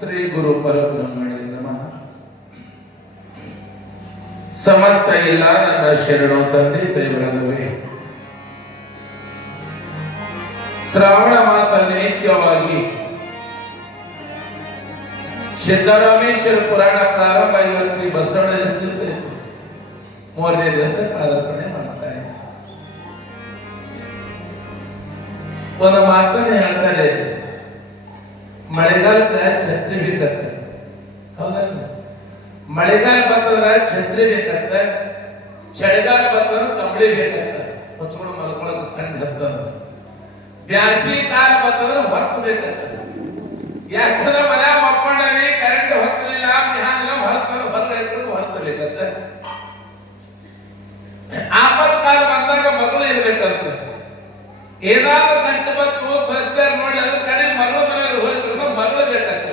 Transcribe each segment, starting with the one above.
ಶ್ರೀ ಗುರು ಪರಬ್ರಹ್ಮಣೇ ನಮಃ. ಸಮಸ್ತ ಇಲ್ಲ ನನ್ನ ಶರಣು ತಂದೆ ಕೈಬಿಡಲವೇ. ಶ್ರಾವಣ ಮಾಸ ನಿಮಿತ್ತವಾಗಿ ಸಿದ್ದರಾಮೇಶ್ವರ ಪುರಾಣ ಪ್ರಾರಂಭ ಇವತ್ತು ಬಸವಣ್ಣ ಎಷ್ಟು ದಿವಸ ಇತ್ತು? 3ನೇ ದಿವಸ ಪಾದಾರ್ಪಣೆ ಮಾಡ್ತಾರೆ. ಒಂದು ಮಾತನ್ನ ಹೇಳ್ತಾರೆ, ಮಳೆಗಾಲಕ್ಕೆ ಛತ್ರಿ ಬೇಕತ್ತ. ಹೌದಲ್ಲ? ಮಳೆಗಾಲ ಬಂತಂದ್ರ ಛತ್ರಿ ಬೇಕತ್ತ, ಚಳಿಗಾಲ ಬಂತಂದ್ರ ಕಂಬಳಿ ಬೇಕತ್ತ, ಹೊಚ್ಕೊಂಡು ಮಲ್ಕೊಳಕ ಕಂಡು ಹತ್ತದ. ಬ್ಯಾಸಿಗೆ ಕಾಲ ಬಂತಂದ್ರ ಹೊರಸ್ಬೇಕತ್ತ. ಯಾಕಂದ್ರೆ ಮನ್ಯಾಗ ಮಕ್ಕೊಂಡವಿ, ಕರೆಂಟ್ ಹೊತ್ತಲಿಲ್ಲ, ಧ್ಯಾನ ಹೊರಸ್ತಾರ, ಹೊರಗೆ ಹೊರಸಬೇಕತ್ತ. ಆಪತ್ ಕಾಲ ಬಂದಾಗ ಮಗಳು ಇರ್ಬೇಕಂತ. ಏನಾದ್ರೂ ಗಂಟು ಬತ್ತು ಸ್ವಚ್ಛ ನೋಡಿ ಅದ್ರ ಕಡೆ ಮಗಳು ಮನೆಯವ್ರು ಹೋಗಿದ್ರು ಮಗಳು ಬೇಕಂತ.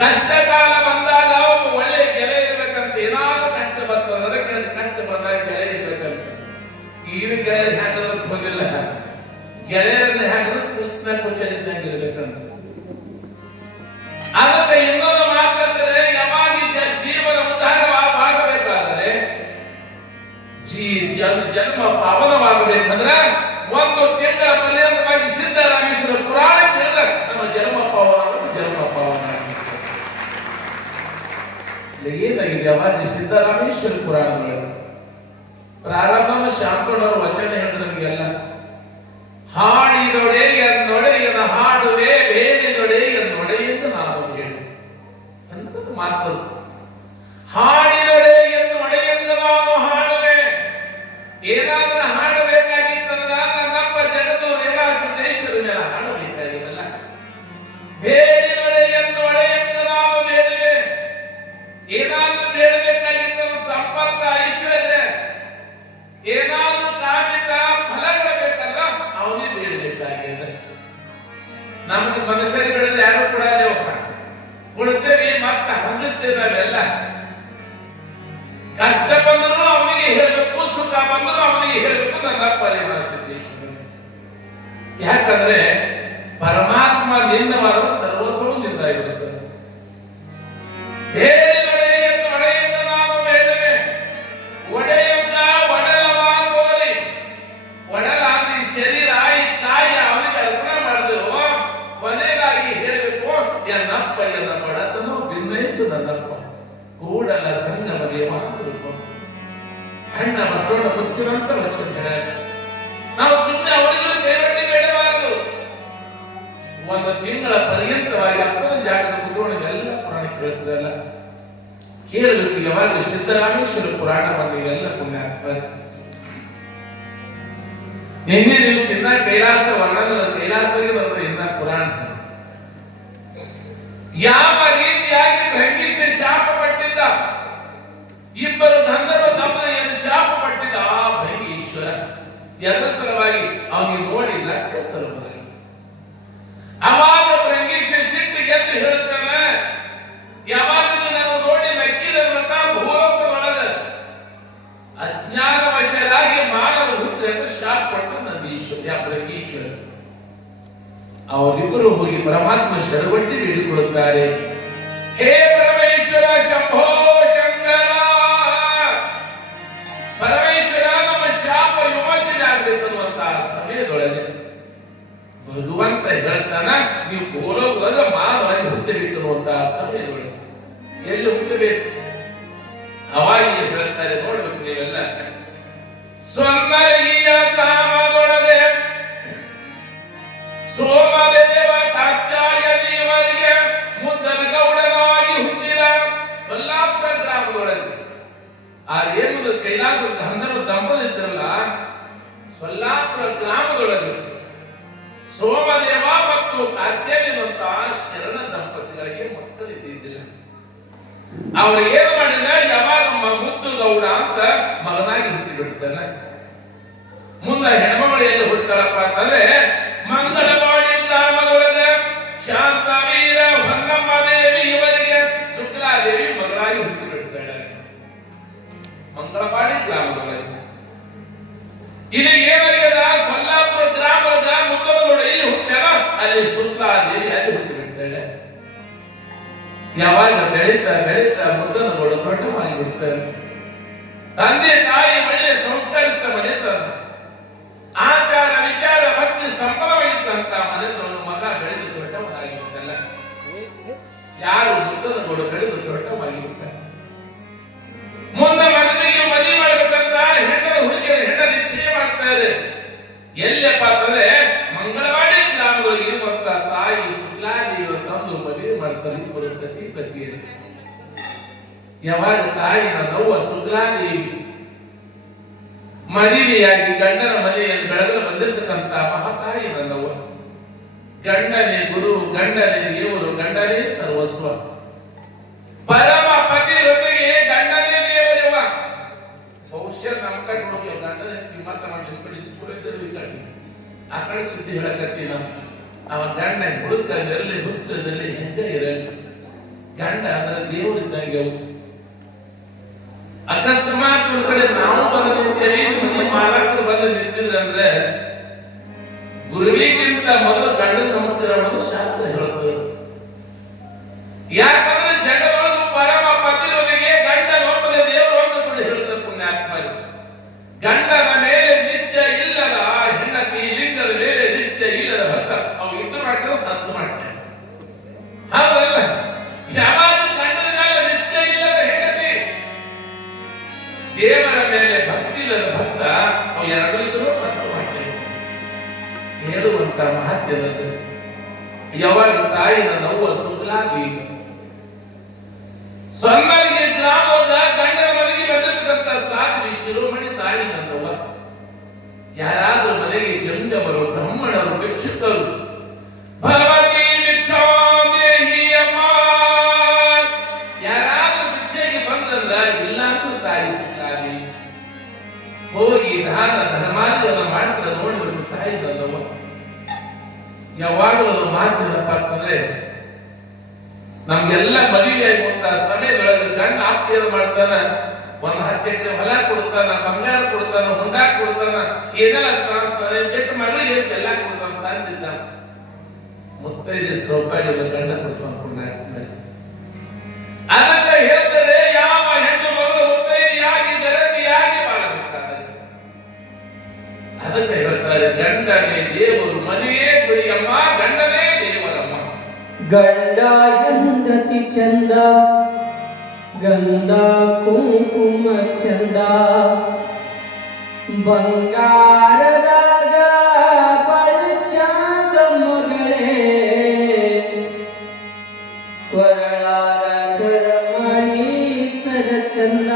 ಕಷ್ಟ ಕಾಲ ಬಂದಾಗ ಒಳ್ಳೆ ಗೆಳೆ ಇರ್ಬೇಕಂತ. ಏನಾದ್ರೂ ಕಂಟು ಬರ್ತಂದ್ರೆ ಕಂಟು ಬಂದಾಗ ಗೆಳೆ ಇರ್ಬೇಕಂತ. ಈಗಿನ ಗೆಳೆಯರು ಹ್ಯಾಂಗಂದ್ರೆ ಹೋಗಿಲ್ಲ, ಗೆಳೆಯರಲ್ಲಿ ಹ್ಯಾಂಗಂದ್ರೆ ಕೃಷ್ಣ ಕುಚಲಿದ್ದಂಗಿರ್ಬೇಕಂತ. ಅದಕ್ಕೆ ಇನ್ನೊಂದು ಮಾತಾಡ್ತಾರೆ, ಯಾವಾಗ ಜೀವನ ಉದ್ಧಾರವಾಗಬೇಕಾದರೆ, ಜನ್ಮ ಪಾವನವಾಗಬೇಕಂದ್ರೆ 1 ತಿಂಗಳ ಪರ್ಯಂತವಾಗಿ ಸಿದ್ದರಾಮೇಶ್ವರ ಪುರಾಣ ಕೇಳಿದ್ರೆ ನಮ್ಮ ಜನ್ಮ ಪಾವನ. ಏನಾಗಿದೆ? ಯಾವಾಗ ಸಿದ್ದರಾಮೇಶ್ವರ ಪುರಾಣದೊಳಗೆ ಪ್ರಾರಂಭ ಶಾಂತನವರು ವಚನ ಹೇಳಿದ್ರು ನಮಗೆಲ್ಲ. ಹಾಡಿದೊಡೆ ಎನ್ನೊಡೆಯನ ಹಾಡುವೆ, ಬೇಡಿದೊಡೆ ಎನ್ನೊಡೆ ಎಂದು ನಾವು ಹೇಳಿ ಅಂತ ಮಾತು. ಹಾಡಿದೊಡೆ ಎನ್ನೊಡೆ ಎಂದು ನಾವು ಹಾಡುವೆ. ಏನಾದ್ರೂ ಹಾಡಬೇಕಾಗಿತ್ತಂದ್ರ ನನ್ನಪ್ಪ ಜಗತ್ತು ರೇಣಾಸಿದ್ದೇಶ್ವರ ಮೇಲೆ ಹಾಡಬೇಕಾಗಿರಲ್ಲ. ಬೇಡಿದೊಡೆ ಎನ್ನೊಡೆ ಎಂದು ನಾವು ಬೇಡುವೆ. ಏನಾದ್ರೂ ಬೇಡಬೇಕಾಗಿತ್ತಂದ್ರೆ ಸಂಪತ್ತ, ಐಶ್ವರ್ಯ, ಏನಾದ್ರೂ ಕಾಮಿತ ಫಲಗಳ ಬೇಕಂದ್ರ ಅವನೇ ಬೇಡಬೇಕಾಗಿದೆ. ನಮಗೆ ಮನುಷ್ಯರಿಗೆ ಬೆಳೆದ್ರೆ ಯಾರು ಕೊಡಲ್ಲ, ಕೊಡ್ತೇವೆ ಮತ್ತೆ ಹಂಗಿಸ್ತೇವೆ. ನಾವೆಲ್ಲ ಕಷ್ಟ ಬಂದರೂ ಅವನಿಗೆ ಹೇಳಬೇಕು, ಸುಖ ಬಂದರೂ ಅವನಿಗೆ ಹೇಳಬೇಕು. ನನ್ನ ಪರಿವಾರ ಸಿದ್ದೇಶ್ವರ. ಯಾಕಂದ್ರೆ ಪರಮಾತ್ಮ ನಿನ್ನವರ ಸರ್ವಸ್ವವು ನಿಂದಾಗಿರುತ್ತದೆ. ಹೇಳಿದೊಡೆ ಎಂದು ಒಡೆಯಿಂದ ನಾವು ಬೇಡವೆ. ಒಡೆಯುತ್ತ ಒಡಲವಾ ತೋರಿ. ಒಡಲಾಗಿ ಶರೀರ ಈ ತಾಯಿ ಅವನಿಗೆ ಅರ್ಪಣೆ ಮಾಡಿದೆವು. ಕೊನೆಗಾಗಿ ಹೇಳಬೇಕು, ಎನ್ನಪ್ಪ ಎನ್ನ ಬಡತನು ಭಿನ್ನಯಿಸು ನನ್ನಪ್ಪ ಕೂಡಲ ಸಂಗಮ ದೇವ ಅಣ್ಣ ಬಸವಣ್ಣ ಮುಕ್ತಿವಂತ ವಚನ ಹೇಳ. ನಾವು ಸುಮ್ಮನೆ ಅವರಿಗೂ ಕೈಬಟ್ಟಿ ಬೇಡಬಾರದು. 1 ತಿಂಗಳ ಪರ್ಯಂತವಾಗಿ ಅಪ್ಪನ ಜಾಗದ ಕುತ್ಕೊಂಡು ಎಲ್ಲ ಪುರಾಣ ಕೇಳ್ತದಲ್ಲ, ಕೇಳಬೇಕು. ಯಾವಾಗ ಸಿದ್ದರಾಮೇಶ್ವರ ಪುರಾಣ ಬಂದಿಗೆಲ್ಲ ಪುಣ್ಯ ಆಗ್ತದೆ. ನಿನ್ನೆ ದಿವಸ ಇನ್ನ ಕೈಲಾಸ ವರ್ಣನ ಕೈಲಾಸದಲ್ಲಿ ಬರ್ತದೆ ಇನ್ನ ಪುರಾಣ. ಯಾವ ರೀತಿಯಾಗಿ ಭೃಂಗೀಶ ಶಾಪ ಪಟ್ಟಿದ್ದ, ಇಬ್ಬರು ಗಂಧರ್ವ ದಂಪತಿಯನ್ನು ಶಾಪ ಪಟ್ಟಿದ್ದ ಆ ಭೃಂಗೀಶ್ವರ ಎದರ ಸಲುವಾಗಿ? ಅವನಿಗೆ ನೋಡಿಲ್ಲ ಸಲುವಾಗಿ. ಅವಾಗ ಭೃಂಗೀಶ ಸಿಟ್ಟಿಗೆ ಎದ್ದು ಹೇಳುತ್ತಾನೆ, ಯಾವಾಗ ನಾನು ನೋಡಿ ನಕ್ಕಿರಬೇಕ ಭೂಲೋಕದೊಳಗ ಅಜ್ಞಾನವಶರಾಗಿ ಮಾನವರು ಹುಟ್ಟಿದ್ರೆ ಶಾಪ ಪಟ್ಟ ನಂದೀಶ್ವರ ಭೃಂಗೀಶ್ವರ. ಅವರಿಬ್ಬರು ಹೋಗಿ ಪರಮಾತ್ಮ ಶರವಟ್ಟಿ ಬೇಡಿಕೊಳ್ಳುತ್ತಾರೆ, ಹೇ ಪರಮೇಶ್ವರ ಶಂಭೋ ಶಂಕರ, ಪರಮೇಶ್ವರ ನಮ್ಮ ಶಾಪ ವಿಮೋಚನೆ ಆಗ್ಬೇಕನ್ನುವಂತಹ ಸಮಯದೊಳಗೆ ಭಗವಂತ ಹೇಳ್ತಾನ, ನೀವು ಭೂಲೋಕದಾಗ ಮಾನವರಾಗಿ ಹುಟ್ಟಬೇಕು ಅನ್ನುವಂತಹ ಸಮಯದೊಳಗೆ ಎಲ್ಲಿ ಹುಟ್ಟಬೇಕು? ಅವಾಗ ಹೇಳ್ತಾರೆ, ನೋಡ್ಬೇಕು ನೀವೆಲ್ಲ. ಸ್ವರ್ಣಗಿಯ ಗ್ರಾಮದೊಳಗೆ ಸೋಮದೇವ ಕಾತ್ಯಾಯನಿಯವರಿಗೆ ಮುದ್ದನ ಗೌಡನಾಗಿ ಹುಟ್ಟಿದ ಸೊಲ್ಲಾಪುರ ಗ್ರಾಮದೊಳಗೆ. ಆ ಏನು ಕೈಲಾಸ ಗಂಧರ್ವ ದಂಪತಿ ಇದ್ರಲ್ಲ, ಸೊಲ್ಲಾಪುರ ಗ್ರಾಮದೊಳಗೆ ಸೋಮದೇವ ಮತ್ತು ಕಾತ್ಯಾಯನಿವಂತ ಶರಣ ದಂಪತಿಗಳಿಗೆ ಮಕ್ಕಳಿದ್ದಿದ್ದಿಲ್ಲ. ಅವರು ಏನು ಮಾಡಿದ, ಯಾವಾಗ ಮುದ್ದು ಗೌಡ ಅಂತ ಮಗನಾಗಿ ಹುಟ್ಟಿ ಬಿಡ್ತಾನೆ. ಮುಂದೆ ಹೆಣ್ಮಗಳು ಎಲ್ಲಿ ಹುಡ್ತಾಳಪ್ಪ ಅಂತಂದ್ರೆ ಮಂಗಳವಾಡಿ ಗ್ರಾಮದೊಳಗೆ ಶಾಂತವೀರ ಹೊನ್ನಮ್ಮ ದೇವಿ ಇವರಿಗೆ ಶುಕ್ಲಾದೇವಿ ಮಗಳಾಗಿ ಹುಟ್ಟಿ ಬಿಡ್ತಾಳೆ. ಮಂಗಳವಾಡಿ ಗ್ರಾಮದೊಳಗೆ ಇಲ್ಲಿ ಏನಾಗ್ಯದ, ಸೊಲ್ಲಾಪುರ ಗ್ರಾಮದ ಮುದ್ದನಗೌಡ ಇಲ್ಲಿ ಹುಟ್ಟ್ಯಾರ, ಅಲ್ಲಿ ಶುಕ್ಲಾದೇವಿ ಅಲ್ಲಿ ಹುಟ್ಟಿ ಬಿಡ್ತಾಳೆ. ಹೇಳ ಯಾವಾಗ ಬೆಳೀತಾ ಬೆಳೀತಾ ಮುದ್ದನಗಳು ದೊಡ್ಡವಾಗಿ ಬಿಡ್ತಾರೆ. ತಂದೆ ತಾಯಿ ಒಳ್ಳೆ ಸಂಸ್ಕರಿಸಿದ ಮನೆತನ, ಆಚಾರ ವಿಚಾರ ಭಕ್ತಿ ಸಂಪನ್ನವಾಗಿದ್ದಂತ ಮನೆತನದ ಮಗ ಬೆಳೆದು ದೊಡ್ಡವನಾಗಿರುತ್ತಲ್ಲ. ಯಾರು ಮುದ್ದನಗಳು ಬೆಳೆದು ದೊಡ್ಡವಾಗಿರುತ್ತಾರೆ, ಮುಂದೆ ಮಗನಿಗೆ ಮದುವೆ ಮಾಡಬೇಕಂತ ಹೆಣ್ಣನ ಹುಡುಗಿಯರು ಹೆಣ್ಣ ನಿಶ್ಚಯ ಮಾಡ್ತಾರೆ. ಎಲ್ಲಪ್ಪ ಅಂತಂದ್ರೆ ಮಂಗಳವಾಡಿ ಗ್ರಾಮದಲ್ಲಿ ಇರುವಂತ ತಾಯಿ ಸುಕ್ಲಾದೇವಿಯ ತಂದು ಮದುವೆ ಮಾಡ್ತಾರೆ. ಇಬ್ಬರು ಸತಿ ಪತಿಯರು. ಯಾವಾಗ ತಾಯಿನ ನೋವ ಸುಕ್ಲಾದೇವಿ ಮದುವೆಯಾಗಿ ಗಂಡನ ಮನೆಯಲ್ಲಿ ಬೆಳಗಲು ಬಂದಿರತಕ್ಕಂತ ಮಹಾತಾಯಿ ನನ್ನವ್ವ. ಗಂಡನೇ ಗುರು, ಗಂಡನೇ ದೇವರು, ಗಂಡನೇ ಸರ್ವಸ್ವ. ಪರಮ ಪತಿ ಜೊತೆಗೆ ಗಂಡನೇ ದೇವರವ. ಬಹುಶಃ ನಮ್ಮ ಕಡೆ ನೋಡಿದ ಗಂಡನ ಕಿಮ್ಮತ್ತ ಮಾಡಿ ಚುಳಿದ್ರು ಗಂಡ ಆ ಕಡೆ ಸುದ್ದಿ ಹೇಳಕತ್ತೀವಿ ನಾವು. ಅವ ಗಂಡ ಹುಡುಕದಲ್ಲಿ ಹುಚ್ಚದಲ್ಲಿ ಹೆಂಗ ಇರಲಿ. ಗಂಡ ಅದರ ದೇವರಿದ್ದಂಗೆ ಅವು. ಅಕಸ್ಮಾತ್ ಒಂದು ಕಡೆ ನಾವು ಬಂದು ನಿಂತೇವೆ, ಮನೆ ಮಾಲಕರು ಬಂದು ನಿಂತಿದ್ರೆ ಅಂದ್ರೆ ಗುರುವಿಗಿಂತ ಮೊದಲು ಗಂಡ ನಮಸ್ಕಾರ ಮಾಡೋದು ಶಾಸ್ತ್ರ ಹೇಳುತ್ತದೆ. ಯಾಕಂದ್ರೆ ಜಗದೊಳಗೆ ಪರಮ ಪತಿರೊಂದಿಗೆ ಗಂಡ ಒಬ್ಬನೇ ದೇವರು ಅಂತ ಕೂಡ ಹೇಳುತ್ತದೆ ಪುಣ್ಯಾತ್ಮ. ಗಂಡನ ಮೇಲೆ ನಿತ್ಯ ಇಲ್ಲದ ಹೆಂಡತಿ, ಲಿಂಗದ ಮೇಲೆ ನಿತ್ಯ ಇಲ್ಲದ ಭಕ್ತ, ಅವು ಇದ್ದು ಮಾಡ್ತಾರೆ ಸತ್ತು ಮಾಡ್ತಾರೆ. ಹೌದಲ್ಲ? ಯಾವಾಗ ಗಂಡನ ಮೇಲೆ ನಿತ್ಯ ಇಲ್ಲದ ಹೆಂಡತಿ, ದೇವರ ಮೇಲೆ ಭಕ್ತಿ ಇಲ್ಲದ ಭಕ್ತ, ಅವು ಎರಡು ಇದ್ರೂ ಸತ್ತು ಮಾಡ್ತೇವೆ ಹೇಳುವಂತ ಮಹತ್ಯದದ್ದು. ಯಾವಾಗ ತಾಯಿನ ನೋವ ಸುಕ್ಲಾದೇವಿ ಸೊನ್ನರಿಗೆ ಗ್ರಾಮದ ಗಂಡನ ಮನೆಗೆ ಬಂದಿರತಕ್ಕಂತ ಸಾಧ್ವಿ ಶಿರೋಮಣಿ ತಾಯಿ ನನ್ನವ್ವ. ಯಾರಾದ್ರೂ ಮನೆಗೆ ಜಂಗಮರು, ಬ್ರಾಹ್ಮಣರು, ಭಿಕ್ಷುಕರು ಭಗವತಿ ಭಿಕ್ಷಾಂದೇಹಿ ಅಮ್ಮ ಯಾರಾದ್ರೂ ಭಿಕ್ಷೆಗೆ ಬಂದ್ರಲ್ಲ ಇಲ್ಲ ಅಂತ ತಾಯಿ ಸುಕ್ಲಾದೇವಿ ಹೋಗಿ ದಾನ ಧರ್ಮಾದಿಗಳನ್ನ ಮಾಡ್ತಾರೆ. ನೋಡ್ಬೇಕು ತಾಯಿ ನನ್ನವ್ವ. ಯಾವಾಗಲೂ ಅದು ಮಾತಿನಪ್ಪ ಅಂತಂದ್ರೆ ನಮ್ಗೆಲ್ಲ ಮದುವೆ ಆಗುವಂತ ಸಮಯದೊಳಗೆ ಗಂಡ ಆಪ್ತಿಯನ್ನು ಮಾಡ್ತಾನ, ಒಂದ್ 10 ಎಕರೆ ಹೊಲ ಕೊಡ್ತಾನ, ಬಂಗಾರ ಕೊಡ್ತಾನ, ಹುಂಡ ಕೊಡ್ತಾನ, ಏನೆಲ್ಲ ಬೇಕು ಮಗಳಿಗೆ ಎಲ್ಲ ಕೊಡ್ತಾನ ಅಂತಿದ್ದ. ಮುತ್ತೈದೆ ಸೌಭಾಗ್ಯದ ಗಂಡ ಕೊಡ್ತಾನ. ಅದಕ್ಕೆ ಹೇಳ್ತಾರೆ, ಯಾವ ಹೆಣ್ಣು ಮಗಳು ಮುತ್ತೈದೆಯಾಗಿ ಗರತಿಯಾಗಿ ಬಾಳಬೇಕಾದ. ಅದಕ್ಕೆ ಹೇಳ್ತಾರೆ, ಗಂಡನೇ ದೇವರು, ಮದುವೆ ಗುರಿಯಮ್ಮ, ಗಂಡನೇ ದೇವರಮ್ಮ. ಗಂಡ ಹೆಂಡತಿ ಚಂದ, ಗಂಧ ಕುಂಕುಮ ಚಂದ, ಬಂಗಾರದಾಗ ಬಳಚಾದ ಮಗಳೇ, ಕೊರಳಾಗ ಕರಮಣಿ ಸರ ಚಂದ,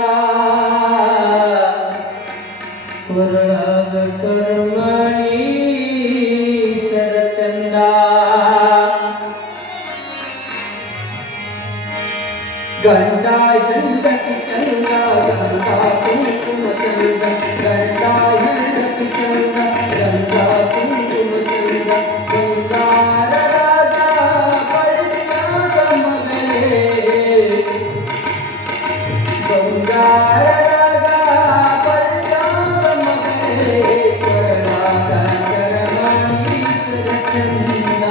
ಕೊರಳಾಗ ಕರಮಣಿ ಸರ ಚಂದ. ಗಂಡ ಹೆಂಡತಿ ಚಂದ, ಗಂಧ ಕುಂಕುಮ ಚಂದ, ಗಂಡ ಹೆಂಡತಿ ಚಂದ, ಗಂಧ ಕುಂಕುಮ ಚಂದ, ಬಂಗಾರರಾಗ ಬಳಚಾದ ಮಗಳೇ, ಬಂಗಾರರಾಗ ಬಳಚಾದ ಮಗಳೇ, ಕೊರಳಾಗ ಕರಮಣಿ ಸರ ಚಂದ,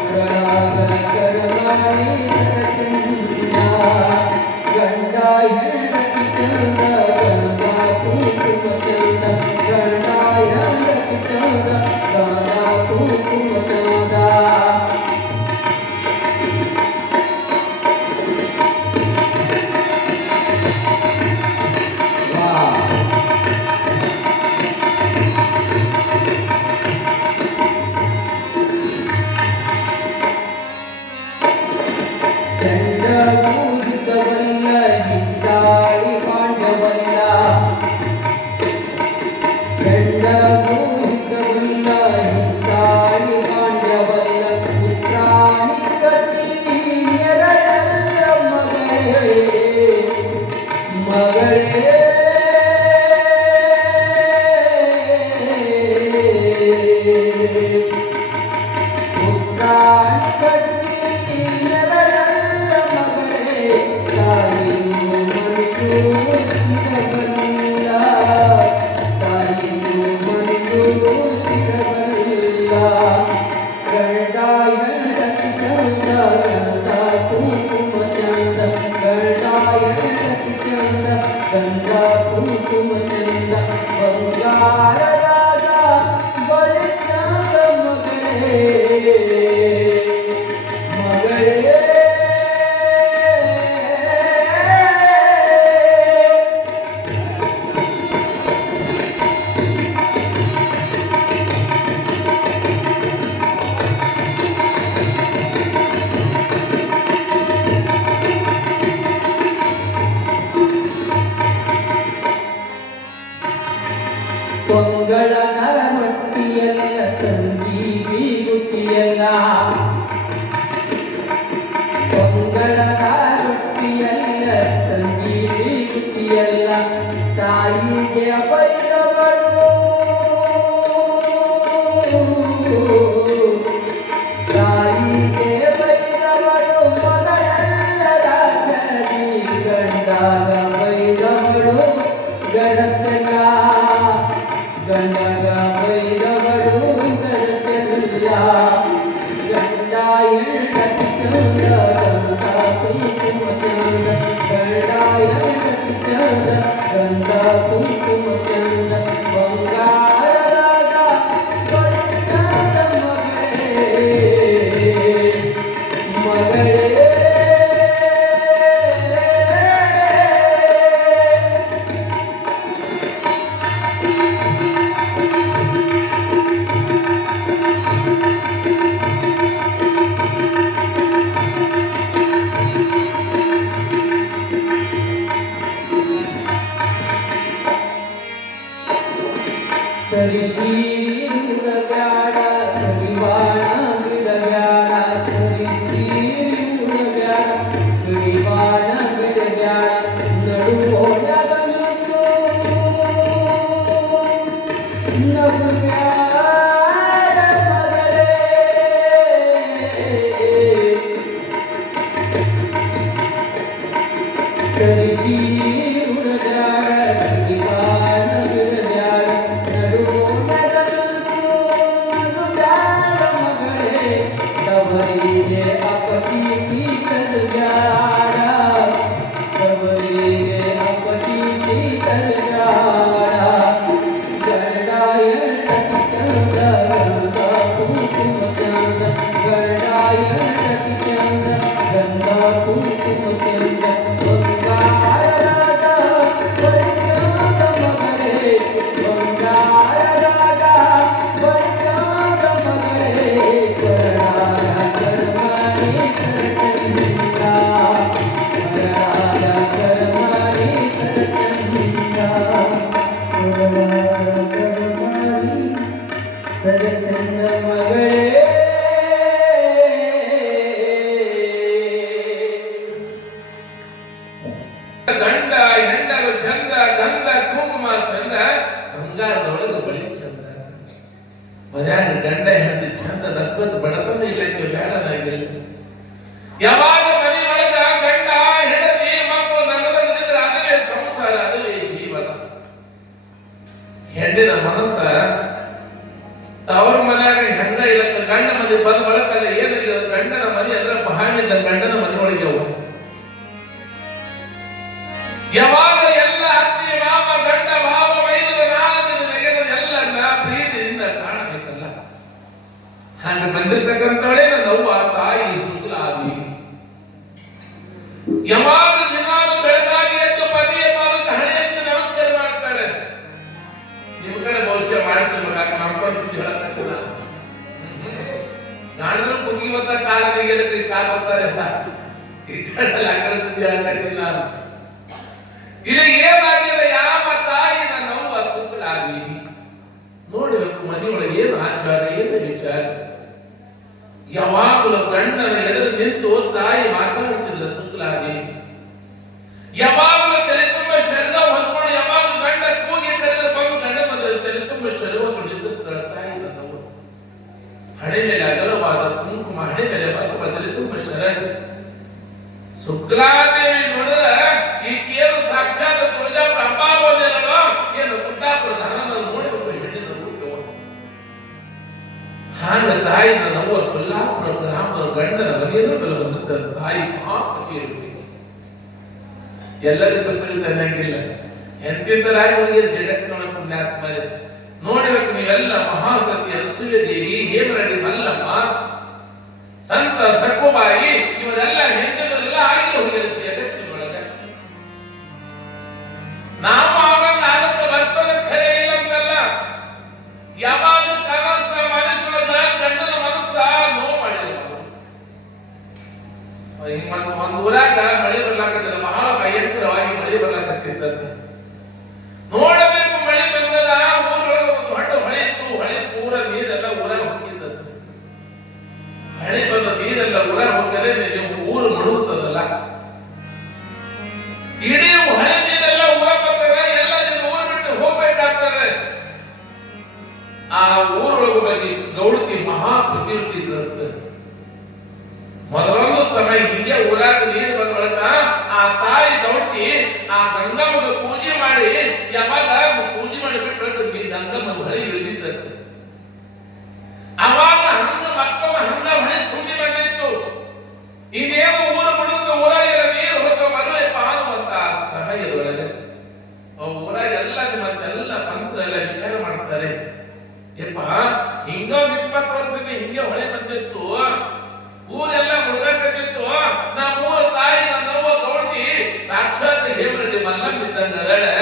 ಕೊರಳಾಗ ಕರಮಣಿ ಸರ ಚಂದ. ಗಂಡ ಹೆಂಡತಿ ಚಂದ, ಗಂಧ ಕುಂಕುಮ ಚಂದ, ಗಂಡ ಹೆಂಡತಿ ಚಂದ, ಗಂಧ ಕುಂಕುಮ ಚಂದ. ಗಂಡ ಊದಿತವಲ್ಲ, ಹಿಂದಾಳಿ ಪಾಂಡವಲ್ಲ, ಮಂಗಳದ ರೊಟ್ಟಿಯಲ್ಲ ತಂಗಿ ಬುತ್ತಿಯಲ್ಲ ತಾಯಿಗೆ ಬೈದವಳು ತಾಯಿಗೆ ಬೈದವಳು ಮಗಳಲ್ಲ ರಾಜನಿ ಗಂಡಾಗ ಬೈದವಳು ಗಡತನ ಗಂಡಗ ಬೈದವಳು ಗಡತಲ್ಲ ಗಂಡ ಹೆಂಡತಿ ಚಂದ ಗಂಡ ಕುಂಕುಮ ಚಂದ ಗಂಡ ಹೆಂಡತಿ ಚಂದ ಗಂಡ ಕುಂಕುಮ ಚಂದ ಬಂಗಾರದ ಬಂಗಾರದ ಮಗಳೇ ತರಿಸಿ ಉಡಗಾಡ ಕಡಿವಾಣ ಬಿಡಗಾಡ ತರಿಸಿ ಉಡಗಾಡ ಕಡಿವಾಣ ಬಿಡಗಾಡ ನಡುವೋಡಗ ನಗುಗಾಡ ಮಗಳೇ ತರಿಸಿ ಉಡಗಾಡ ಕಡಿವಾಣ ಬಿಡಗಾಡ तवरीरे अपकी की तरगाड़ा तवरीरे अपकी की तरगाड़ा गंडा यंडकी चंद गंगा कुंकुम चंद गंडा यंडकी चंद गंगा कुंकुम चंद बंगारदा बंचाद मगरे बंगारदा बंचाद मगरे ಸರಚಂದ ಮಗಳೇ ಗಂಡ ಹೆಂಡರು ಚಂದ ಗಂಧ ಕುಂಕುಮ ಚಂದ ಬಂಗಾರದೊಳಗೆ ಬಳಿ ಚಂದ ಮನ್ಯಾಗ ಗಂಡ ಹೆಂಡತಿ ಚಂದ ದಕ್ಕದ ಬಡತನ ಇಲ್ಲಕ್ಕೆ ಬೇಡನಾಗಿಲ್ಲ ಯಾವಾಗ ಮನೆ ಒಳಗ ಗಂಡ ಹೆಂಡತಿ ಮಕ್ಕಳು ನಗದಗದಿದ್ರೆ ಅದೇ ಸಂಸಾರ ಅದೇ ಜೀವನ ಹೆಣ್ಣಿನ ಮನಸ್ಸ ತವರ ಮನ್ಯಾಗ ಹೆಂಗ ಇಲ್ಲಕ್ಕ ಗಂಡ ಮನೆ ಬಂದ ಬಳಕಲ್ಲ ಏನಾಗಿದೆ ಗಂಡನ ಮನೆ ಅಂದ್ರೆ ಬಾವಿಯಿಂದ ಗಂಡನ ಮನೆ ಒಳಗೆ ಅವ ಯಾವಾಗ ಎಲ್ಲ ಅತ್ತಿ ಮಾವ ಗಂಡ ಭಾವ ವೈದ್ಯರ ಎಲ್ಲ ಪ್ರೀತಿಯಿಂದ ಕಾಣಬೇಕಲ್ಲ ಹಂಗ ಬಂದಿರ್ತಕ್ಕಂಥವಳೇ ನನ್ನ ಅವ್ವ ತಾಯಿ ಸುತ್ತಲಾದಿ ಯಾವಾಗ ದಿನಾನು ಬೆಳಗಾಗಿ ಎದ್ದು ಪತಿಯ ಪಾದಕ್ಕೆ ಹಣೆ ಹಚ್ಚಿ ನಮಸ್ಕಾರ ಮಾಡ್ತಾಳೆ ನಿಮ್ ಕಡೆ ಭವಿಷ್ಯ ಮಾಡ್ತಿರ್ಬೇಕಾಗ ನಮ್ಮ ಸುದ್ದಿ ಹೇಳಕತ್ತಿಲ್ಲ ನಾಡ್ರು ಕುಗಿವತ್ತ ಕಾಲದಿಗೆ ಕಾಲ ಬರ್ತಾರಲ್ಲ ಈ ಕಡೆ ಆ ಕಡೆ ಸುದ್ದಿ ಹೇಳಕತ್ತಿಲ್ಲ ಇಲ್ಲಿ ಏನಾಗಿದೆ ಯಾವ ತಾಯಿ ನನ್ನ ಅವ್ವ ಸುತ್ತಲಾದಿ ನೋಡಬೇಕು ಮನೆಯೊಳಗೆ ಏನು ಆಚಾರ ಏನು ವಿಚಾರ ಯಾವಾಗಲೂ ಗಂಡನ ಎದುರು ನಿಂತು ತಾಯಿ ಮಾತಾಡ್ತಿದ್ರ ಸುತ್ತಲಾಗಿ ಯಾವಾಗಲೂ ತಲೆ ತುಂಬ ಶರೀರ ಹೊತ್ಕೊಂಡು ಯಾವಾಗ ಗಂಡ ಕೂಗಿ ಕರೆದ್ರೆ ಬಂದು ಗಂಡ ಬಂದ ತಲೆ ತುಂಬ ಶರೀರ ಹೊತ್ಕೊಂಡಿದ್ದು ತಾಯಿ ನನ್ನವರು ಹಣೆ ಮೇಲೆ ಅಗಲವಾದ ಕುಂಕುಮ ಹಣೆ ಮೇಲೆ ಬಸವ ತಲೆ ತುಂಬ ಶರೀರ ಶುಕ್ಲಾದೇವಿ ನೋಡಿದ್ರ ಈ ಕೇಳು ಸಾಕ್ಷಾತ್ ತುಳಜಾಪುರ ಹಬ್ಬ ಏನು ಗುಡ್ಡಾಪುರ ಧಾನವನ್ನು ನೋಡಬೇಕು ಹೆಣ್ಣಿನ ರೂಪವ ಹಾಗ ತಾಯಿ ನನ್ನವ್ವ ಸೊಲ್ಲಾಪುರ ಗ್ರಾಮದ ಗಂಡನ ಮನೆಯನ್ನು ಬೆಲೆ ಬಂದ ತಾಯಿ ಮಹಾಪತಿಯರು ಎಲ್ಲರಿಗೂ ಗೊತ್ತಿರುತ್ತೆ ಅನ್ನಂಗಿಲ್ಲ ಎಂತಿದ್ದರಾಗಿ ಹೋಗಿ ಜಗತ್ತಿನೊಳಗೆ ಪುಣ್ಯಾತ್ಮ ನೋಡಬೇಕು ನೀವೆಲ್ಲ ಮಹಾಸತಿ ಅನಸೂಯ ದೇವಿ ಹೇಮರಡಿ ಮಲ್ಲಮ್ಮ ಸಂತ ಸಕುಬಾಯಿ ಇವರೆಲ್ಲ ಹೆಂಗರೆಲ್ಲ ಆಗಿ ಹೋಗಿರೋ ಜಗತ್ತಿನೊಳಗೆ ನಾವು ಅವರನ್ನ ಆಲಕ್ಕೆ ಬರ್ತದ ಖರೆ ಇಲ್ಲ ಅಂತಲ್ಲ ಯಾವಾಗ ಕನಸ ಮನುಷ್ಯೊಳಗ ಗಂಡನ ಮನಸ್ಸ ನೋವು ಮಾಡಿರ್ಬೋದು ಒಂದು ಊರಾಗ ಮಳೆ ಬರ್ಲಾಕತ್ತಿಲ್ಲ ಬಹಳ ಭಯಂಕರವಾಗಿ ಮಳೆ ಬರ್ಲಾಕತ್ತಿದ್ದಂತ ನೋಡಬೇಕು ಮಳೆ ಬಂದದ ಊರೊಳಗೆ ಒಂದು ದೊಡ್ಡ ಹೊಳೆ ಇತ್ತು ಹೊಳೆ ಪೂರ ನೀರೆಲ್ಲ ಊರಾಗ ಹೋಗಿದ್ದಂತ ಹಳೆ ಬಂದ ನೀರೆಲ್ಲ ಊರಾಗ ಹೋಗದೆ ನೀವು ಊರು ಮುಳುಗ ಊರಾಗ ನೀರು ಬಂದ ಬಳಿಕ ಆ ತಾಯಿ ದೌಡ್ತಿ ಆ ಗಂಗಮ್ಮಗೆ ಪೂಜೆ ಮಾಡಿ ಯಾವಾಗ ಪೂಜೆ ಮಾಡಿ ಬಿಟ್ಟು ಗಂಗಮ್ಮ ಹೊಳೆ ಇಳಿದಿದ್ದಂತೆ. ಅವಾಗ ಹಂಗ ಮತ್ತೊಮ್ಮ ಹಂಗ ಹೊಳೆ ತುಂಬಿ ಬಂದಿತ್ತು. ಇನ್ನೇನು ಊರು ಬಿಡುತ್ತ ಊರಾಗ ನೀರು ಹೋಗ ಬರುವಪ್ಪ ಅನ್ನುವಂತ ಸಮಯದೊಳಗೆ ಊರಾಗ ಎಲ್ಲ ನಿಮ್ಮಂತೆಲ್ಲ ಮನಸ್ಸೆಲ್ಲ ವಿಚಾರ ಮಾಡ್ತಾರೆ. ಯಪ್ಪ ಹಿಂಗೊಂದು 20 ವರ್ಷಕ್ಕೆ ಹಿಂಗೆ ಹೊಳೆ ಬಂದಿತ್ತು, ಊರೆಲ್ಲ ಮುಳುಗಟ್ಟಿತ್ತು. ನಮ್ಮೂರ ತಾಯಿ ನನ್ನವ್ವ ಗೌಡ್ತಿ ಸಾಕ್ಷಾತ್ ಹೇಮರೆಡ್ಡಿ ಮಲ್ಲಮ್ಮ ಇದ್ದಂಗ ಅದಳೆ.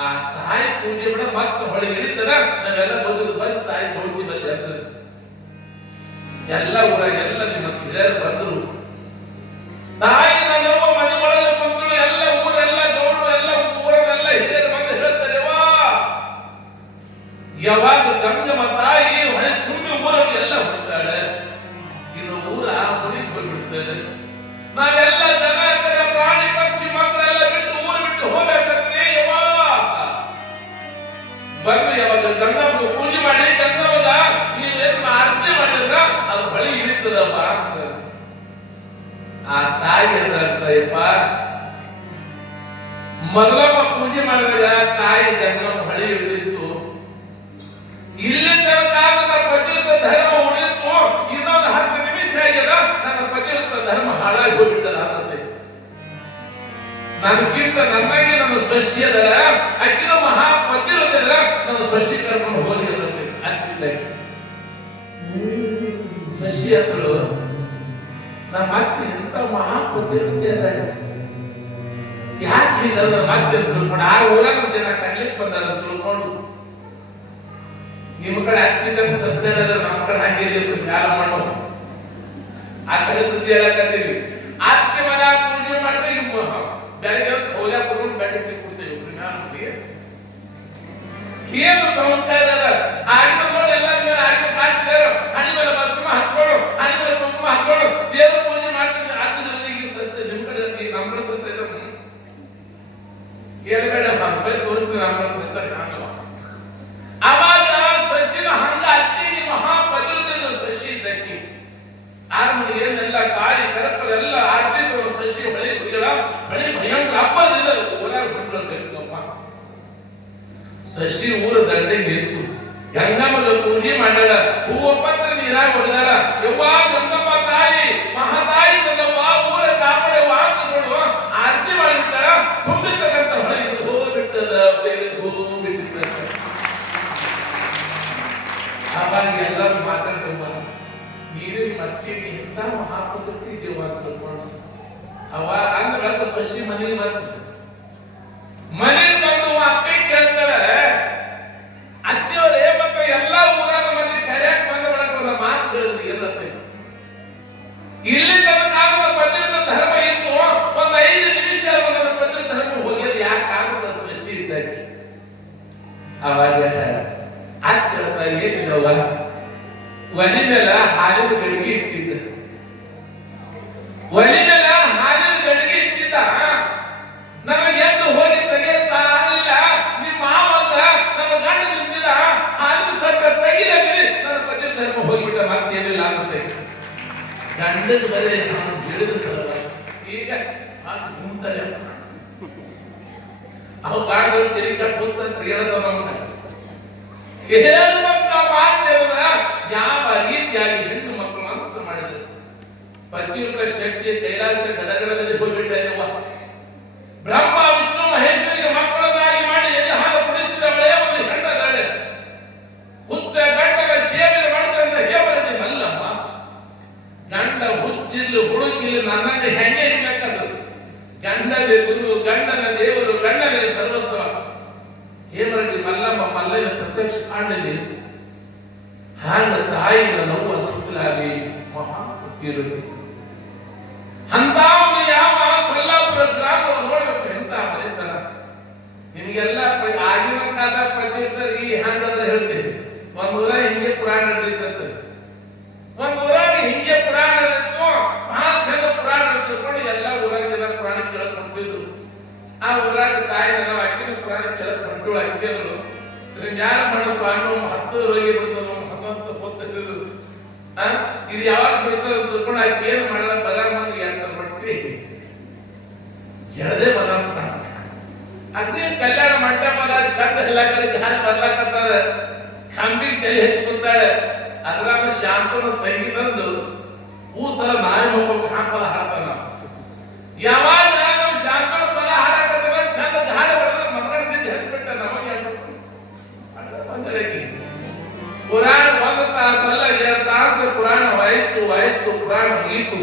ಆ ತಾಯಿ ಪೂಜೆ ಬಿಡ ಮತ್ತೆ ಹೊಳೆ ಹಿಡಿತದ ನಾವೆಲ್ಲ ಬಂದು ಬಂದು ತಾಯಿ ಗೌಡ್ತಿ ಬಂದು ಅಂತ ಎಲ್ಲ ಊರಾಗ ಎಲ್ಲ ನಿಮ್ಮ ಹಿರಿಯರು ಬಂದರು. ತಾಯಿ ನನ್ನವ್ವ ಮನೆ ಒಳಗೆ ಬಂದ್ರು. ಎಲ್ಲ ಊರೆಲ್ಲ ಗೌಡ್ರು ಎಲ್ಲ ಊರನ್ನೆಲ್ಲ ಹಿರಿಯರು ಬಂದು ಹೇಳ್ತಾರೆ, ವಾ ಯಾವಾಗ ಗಂಗಮ್ಮ ತಾಯಿ ಹೊಳೆ ತುಂಬಿ ಊರಲ್ಲಿ ಎಲ್ಲ ಹೋಗ್ತಾಳೆ, ಇದು ಊರ ಮುಡಿದು ಬಂದ್ಬಿಡ್ತದೆ. ನಾವೆಲ್ಲ ಜನ ಪ್ರಾಣಿ ಪಕ್ಷಿ ಮಕ್ಕಳೆಲ್ಲ ಬಿಟ್ಟು ಊರು ಬಿಟ್ಟು ಹೋಗ್ಬೇಕಾಗ್ತದೆ. ಬಂದು ಯಾವಾಗ ಗಂಗಮ್ಮಗೆ ಪೂಜೆ ಮಾಡಿ ಗಂಗಮ್ಮಗ ನೀವೇನು ಆರತಿ ಮಾಡಿದ್ರ ಅದು ಹೊಳೆ ಹಿಡಿತದಪ್ಪ. ಆ ತಾಯಿ ಏನಂತಪ್ಪ, ಮೊದಲಮ್ಮ ಪೂಜೆ ಮಾಡಿದಾಗ ತಾಯಿ ಗಂಗಮ್ಮ ಹೊಳೆ ಹಿಡಿದಿತ್ತು. ಇಲ್ಲಿ ತನಕ ನನ್ನ ಪತಿವ್ರತ ಧರ್ಮ ಉಳಿತು, ಇನ್ನೊಂದು 10 ನಿಮಿಷ ಆಗ್ಯದ ನನ್ನ ಪತಿವ್ರತ ಧರ್ಮ ಹಾಳಾಗಿ ಹೋಗ್ಬಿಟ್ಟದ ಅನ್ನತ್ತೆ. ನನಗಿಂತ ನನ್ನಾಗಿ ನನ್ನ ಸಸ್ಯದ ಅಕ್ಕಿನ ಮಹಾ ಪತಿವ್ರತೆಲ್ಲ ನನ್ನ ಸಸ್ಯ ಕರ್ಕೊಂಡು ಹೋಗಿ ಅನ್ನತ್ತೆ. ಅತ್ತಿದ್ದಕ್ಕೆ ಸಸ್ಯ ಹತ್ತಳು ನಮ್ಮ ಅತ್ತಿ ಎಂತ ಮಹಾ ಪತಿವ್ರತೆ ಅದ. ಯಾಕೆ ಇಲ್ಲ ಮತ್ತೆ ತಿಳ್ಕೊಂಡು ಆ ಊರಾಗ ಜನ ಕಣ್ಲಿಕ್ಕೆ ಬಂದಾರ ತಿಳ್ಕೊಂಡು. ನಿಮ್ಮ ಕಡೆ ಅತ್ತಿದ್ದಂಗ ಸಸ್ಯ ನಮ್ಮ ಕಡೆ ಹಂಗಿರ್ಲಿ ಮ್ಯಾಲ ಮಾಡೋ ಆ ಕಡೆ ಸುದ್ದಿ ಹೇಳಕತ್ತೀವಿ. ಅತ್ತಿ ಮನೆ ಪೂಜೆ ಮಾಡ್ತೀವಿ, ಬೆಳಗ್ಗೆ ಹೋಗ್ಯಾಕ ಕುತ್ಕೊಂಡು ಬೆಟ್ಟಿ ಕೊಡ್ತೇವೆ. ಏನು ಸಂಸ್ಕಾರ ಅದ ಆಗಿನ ನೋಡಿ ಎಲ್ಲ ಆಗಿನ ಕಾಡ್ತಿದಾರ. ಹಣಿ ಮೇಲೆ ಬಸ್ಮ ಹಚ್ಕೊಂಡು ಹಣಿ ಮೇಲೆ ಕುಂಕುಮ ಹಚ್ಕೊಂಡು ದೇವ್ರ ಪೂಜೆ ಮಾಡ್ತೀವಿ. ಅತ್ತಿದ ಈಗ ಸತ್ಯ ನಿಮ್ ಕಡೆ ನಮ್ಮ ಕಡೆ ಸತ್ಯ ಕೇಳಬೇಡ ತೋರಿಸ್ತೀವಿ. ನಮ್ಮ ಕಡೆ ಸತ್ಯ ಕಾಣಲ್ಲ. ಅವಾಗ ಸಸಿನ ಹಂಗ ಅತ್ತಿಗೆ ಮಹಾ ಪತಿವ್ರತೆ ಸಸಿ ಇದ್ದಕ್ಕಿ ಆರ್ಮನಿ ಏನೆಲ್ಲ ಕಾಯಿ ಕರಪರೆಲ್ಲ ಆರ್ತಿದ್ರು ಸಸಿ ಬಳಿ ಬಳಿ ಭಯಂಕರ ಹಬ್ಬದಿಲ್ಲ ಊರಾಗ ಬಿಡ್ಬೇಕಪ್ಪ. ಸಸಿ ಊರ ದಂಡೆಗೆ ಇತ್ತು. ಗಂಗಮ್ಮಗ ಪೂಜೆ ಮಾಡ್ಯಾಳ, ಹೂವ ಪತ್ರ ನೀರಾಗ ಒಗದಾಳ. ಯವ್ವಾ ಗಂಗಮ್ಮ ತಾಯಿ ಮಹಾತಾಯಿ ನನ್ನವ್ವ ಊರ ಕಾಪಾಡವ್ವ ಅಂದ್ಕೊಂಡು ಆರತಿ ಮಾಡಿಬಿಟ್ಟಾಳ. ತುಂಬಿರ್ತಕ್ಕಂಥ ಹೊಳೆ ಹೋಗ್ಬಿಟ್ಟದ, ಹೋಗ್ಬಿಟ್ಟಿದ್ದ. ಆವಾಗ ಎಲ್ಲರೂ ಮಾತಾಡ್ತೇವ, ನೀರಿನ ಮಚ್ಚಿಗೆ ಇಂಥ ಮಹಾಪದ್ಧತಿ ದೇವ ಅಂತ ತಿಳ್ಕೊಂಡು ಅವಾಗ ಅಂದ್ರೆ ಸಸಿ ಮನೆಗೆ ಬಂತು. ಮನೆಗೆ ಬಂದು ಅತ್ತೆ ಕೇಳ್ತಾರೆ, ಅತ್ತೆಯವ್ರು ಏನ್ಬೇಕ ಎಲ್ಲ ಊರಾಗ ಮಂದಿ ಕರ್ಯಾಕ ಬಂದ ಬಳಕ ಮಾತು ಹೇಳಿದ್ರು ಏನಂತೆ. ಇಲ್ಲಿ ತನಕ ನನ್ನ ಪತಿವ್ರತ ಧರ್ಮ ಇತ್ತು, ಒಂದು 5 ನಿಮಿಷ ನನ್ನ ಪತಿವ್ರತ ಧರ್ಮ ಹೋಗ್ಯದ ಯಾಕೆ ಆಗುದ ಸಸಿ ಇದ್ದಕ್ಕೆ. ಅವಾಗ ಅತ್ತ ಏನಿಲ್ಲವ ಒಲಿ ಮೇಲೆ ಹಾಲಿನ ಗಡಿಗೆ ಇಟ್ಟಿದ್ದ. ಒಲಿ ಮೇಲೆ ಹಾಲಿನ ಗಡಿಗೆ ಇಟ್ಟಿದ್ದ. ನನಗೆ ಎದ್ದು ಹೋಗಿ ತೆಗೆಯಕ್ಕಾಗಲಿಲ್ಲ. ನಿಮ್ಮ ಮಾವ ಅಂದ್ರ ನನ್ನ ಗಂಡ ನಿಂತಿದ್ದ, ಹಾಲಿನ ಸಟ್ಟ ತೆಗಿಲಾಗಿ ನನ್ನ ಪತಿ ಧರ್ಮ ಹೋಗಿಬಿಟ್ಟ. ಮತ್ತೇನಿಲ್ಲ ಆಗುತ್ತೆ. ಗಂಡನ ಬರೇ ಹೇಳಿದ ಸಲುವಾಗಿ ಈಗ ಮುಂತಾರೆ ಅವು ಕಾಣದಲ್ಲಿ ತಿರುಗಿ ಕಟ್ಟ ಅಂತ ಹೇಳದವ ನಮ್ಮ ಹೇಳುವಂತ ಮಾತೇವನ ಯಾವ ರೀತಿಯಾಗಿ ಹೆಣ್ಣು ಮಕ್ಕಳು ಮನಸ್ಸು ಮಾಡಿದ್ರು. ಪತಿವ್ರತ ಶಕ್ತಿ ಕೈಲಾಸ ಗಡಗಡದಲ್ಲಿ ಹೋಗ್ಬಿಟ್ಟವ. ಬ್ರಹ್ಮ ವಿಷ್ಣು ಮಹೇಶ್ವರಿಗೆ ಮಕ್ಕಳನ್ನಾಗಿ ಮಾಡಿ ಎದೆ ಹಾಲು ಕುಡಿಸಿದವಳೇ ಒಂದು ಹೆಣ್ಣದಾಳೆ. ಹುಚ್ಚ ಗಂಡನ ಸೇವೆ ಮಾಡ್ತಾರೆ ಹೇಮರೆಡ್ಡಿ ಮಲ್ಲಮ್ಮ. ಗಂಡ ಹುಚ್ಚಿಲ್ಲು ಹುಡುಕಿಲ್ಲು ನನ್ನಲ್ಲಿ ಹೆಂಗೆ ಇರ್ಬೇಕಾದ್ರು. ಗಂಡನೇ ಗುರು, ಗಂಡನ ದೇವರು, ಗಂಡನೇ ಸರ್ವಸ್ವ. ಹೇಮರೆಡ್ಡಿ ಮಲ್ಲಮ್ಮ ಮಲ್ಲನ ಪ್ರತ್ಯಕ್ಷ ಕಾಣಲಿ. ಹಾಗ ತಾಯಿನ ನೋವು ಸುತ್ತಲಾಗಿ ಮಹಾ ಪತಿವ್ರತೆ. ಅಂತ ಒಂದು ಯಾವ ಸಲ್ಲಾಪುರ ಗ್ರಾಮದ ನೋಡ್ಬೇಕು ಎಂತ ಮನೆತನ. ನಿಮಗೆಲ್ಲ ಆಗಿನ ಕಾಲ ಪತಿವ್ರತರಿಗೆ ಹಂಗಂದ್ರೆ ಹೇಳ್ತೀನಿ. ಒಂದ್ ಊರಾಗ ಹಿಂಗೆ ಪುರಾಣ ನಡೀತದೆ. ಒಂದ್ ಊರಾಗ ಹಿಂಗೆ ಪುರಾಣ ನಡೀತು, ಬಹಳ ಚಂದ ಪುರಾಣ ತಿಳ್ಕೊಂಡು ಎಲ್ಲ ಊರಾಗ ಜನ ಪುರಾಣ ಕೇಳಕ್ ಹೊಂಟಿದ್ರು. ಆ ಊರಾಗ ತಾಯಿ ನಾವು ಅಕ್ಕಿನ ಪುರಾಣ ಕೇಳಕ್ ಹೊಂಟು ಅಕ್ಕಿಯರು ಯಾರ ಮಾಡೋ ಸ್ವಾಮಿ 10 ರೋಗಿ ಬಿಡ್ತದ 11 ಇದು ಯಾವಾಗ ಬಿಡ್ತದ ತಿಳ್ಕೊಂಡು ಆಕೆ ಏನ್ ಮಾಡಲ್ಲ ಬರ ಮಂದಿ 8 ಮಟ್ಟ ಚಂದ ಎಲ್ಲ ಕಡೆ ಗಾಳಿ ಬರ್ಲಾಕತ್ತಾರ ಕಂಬಿ ತಲೆ ಹಚ್ಚಿ ಕೂತಾಳೆ ಅದ್ರಾಗ ಶಾಂತನ ಸಂಗೀತಂದು ಕೂಸರ ನಾಯಿ ಮಕ್ಕಳು ಹಾಕದ ಹಾಡ್ತಾನ ಯಾವಾಗ ನಾವು ಶಾಂತನ ಪದ ಹಾಡಕತ್ತ ಚಂದ ಗಾಳಿ ಬರ್ತದ ಮಗನಿಂದ ಹತ್ಬಿಟ್ಟ ನಮಗೆ ಬಂದಳಕಿ ಪುರಾಣ ಒಂದು ತಾಸಲ್ಲ 2 ತಾಸು ಪುರಾಣ ವಾಯ್ತು ಪುರಾಣ ಮುಗೀತು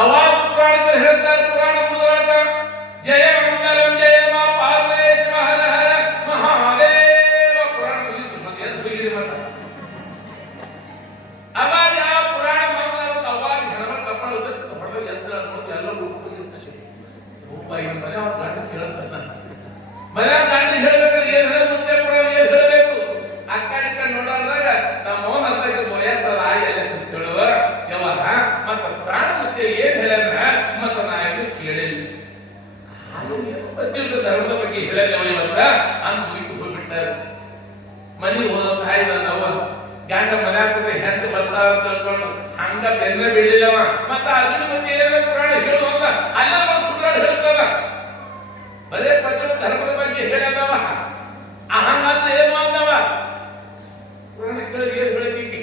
ಅವಾಗ ಪುರಾಣದಲ್ಲಿ ಹೇಳ್ತಾರೆ ಪುರಾಣ ಮುಗಿದೊಳಗ ಜಯ ಮಂಗಲಂ ಜಯ ಮಾ ಪಾರ್ವತೇಶ್ವರ ಹರ ಹರ ಮಹಾದೇವ ಪುರಾಣ ಮುಗೀತು ಮತ್ತೆ ಎದ್ದು ಹೋಗಿರಿ ಮತ್ತ ಅವಾಗ ಆ ಪುರಾಣ ಮಂಗಲ ಅವಾಗ ಹೆಣ್ಮಕ್ಳು ಕಪ್ಪಳ ಹೊಡೆದ ಎಚ್ಚರ ನೋಡಿ ಎಲ್ಲ ಹೋಗಿರ್ತಾರೆ ರೂಪಾಯಿ ಮನೆ ಅವ್ರ ಗಂಡ ಕೇಳ್ತಾನ ಮನೆ ಗಂಡ ಹೇಳ್ಬೇಕಾದ್ರೆ ಏನ್ ಹೇಳ ಮುಂದೆ ಪುರಾಣ ಏನ್ ಹೇಳಬೇಕು ಆ ಕಡೆ ನೋಡೋದಾಗ ನಮ್ಮ ಮೌನ ಅಂತಕ್ಕೆ ವಯಸ್ಸದ ಆಯಲ್ಲ ತಿಳುವ ಯಾವಾಗ ಮತ್ತ ಪ್ರಾಣ ಮತ್ತೆ ಏನ್ ಹೇಳಂದ್ರ ಮತ್ತ ನಾ ಏನು ಕೇಳಿಲ್ಲ ಧರ್ಮದ ಬಗ್ಗೆ ಹೇಳದೇವ ಇವತ್ತ ಅಂತ ಮುಗಿತು ಹೋಗ್ಬಿಟ್ಟಾರ ಮನಿ ಹೋದ ತಾಯಿ ಬಂದವ ಗಂಡ ಮನೆ ಆಗ್ತದೆ ಹೆಂತ ಬರ್ತಾವ ಅಂತ ತಿಳ್ಕೊಂಡು ಹಂಗ ಬೆನ್ನ ಬೀಳಿಲ್ಲವ ಮತ್ತ ಅದನ್ನ ಮತ್ತೆ ಏನ ಪುರಾಣ ಹೇಳುವಲ್ಲ ಅಲ್ಲ ಸುಳ್ಳು ಹೇಳ್ತಾನ ಬರೇ ಪದ ಧರ್ಮದ ಬಗ್ಗೆ ಹೇಳದವ ಹಂಗಾದ್ರೆ ಏನ್ ಮಾಡ್ದವ ಪುರಾಣ ಕೇಳಿ ಏನ್ ಬೆಳಕಿಕ್ಕಿ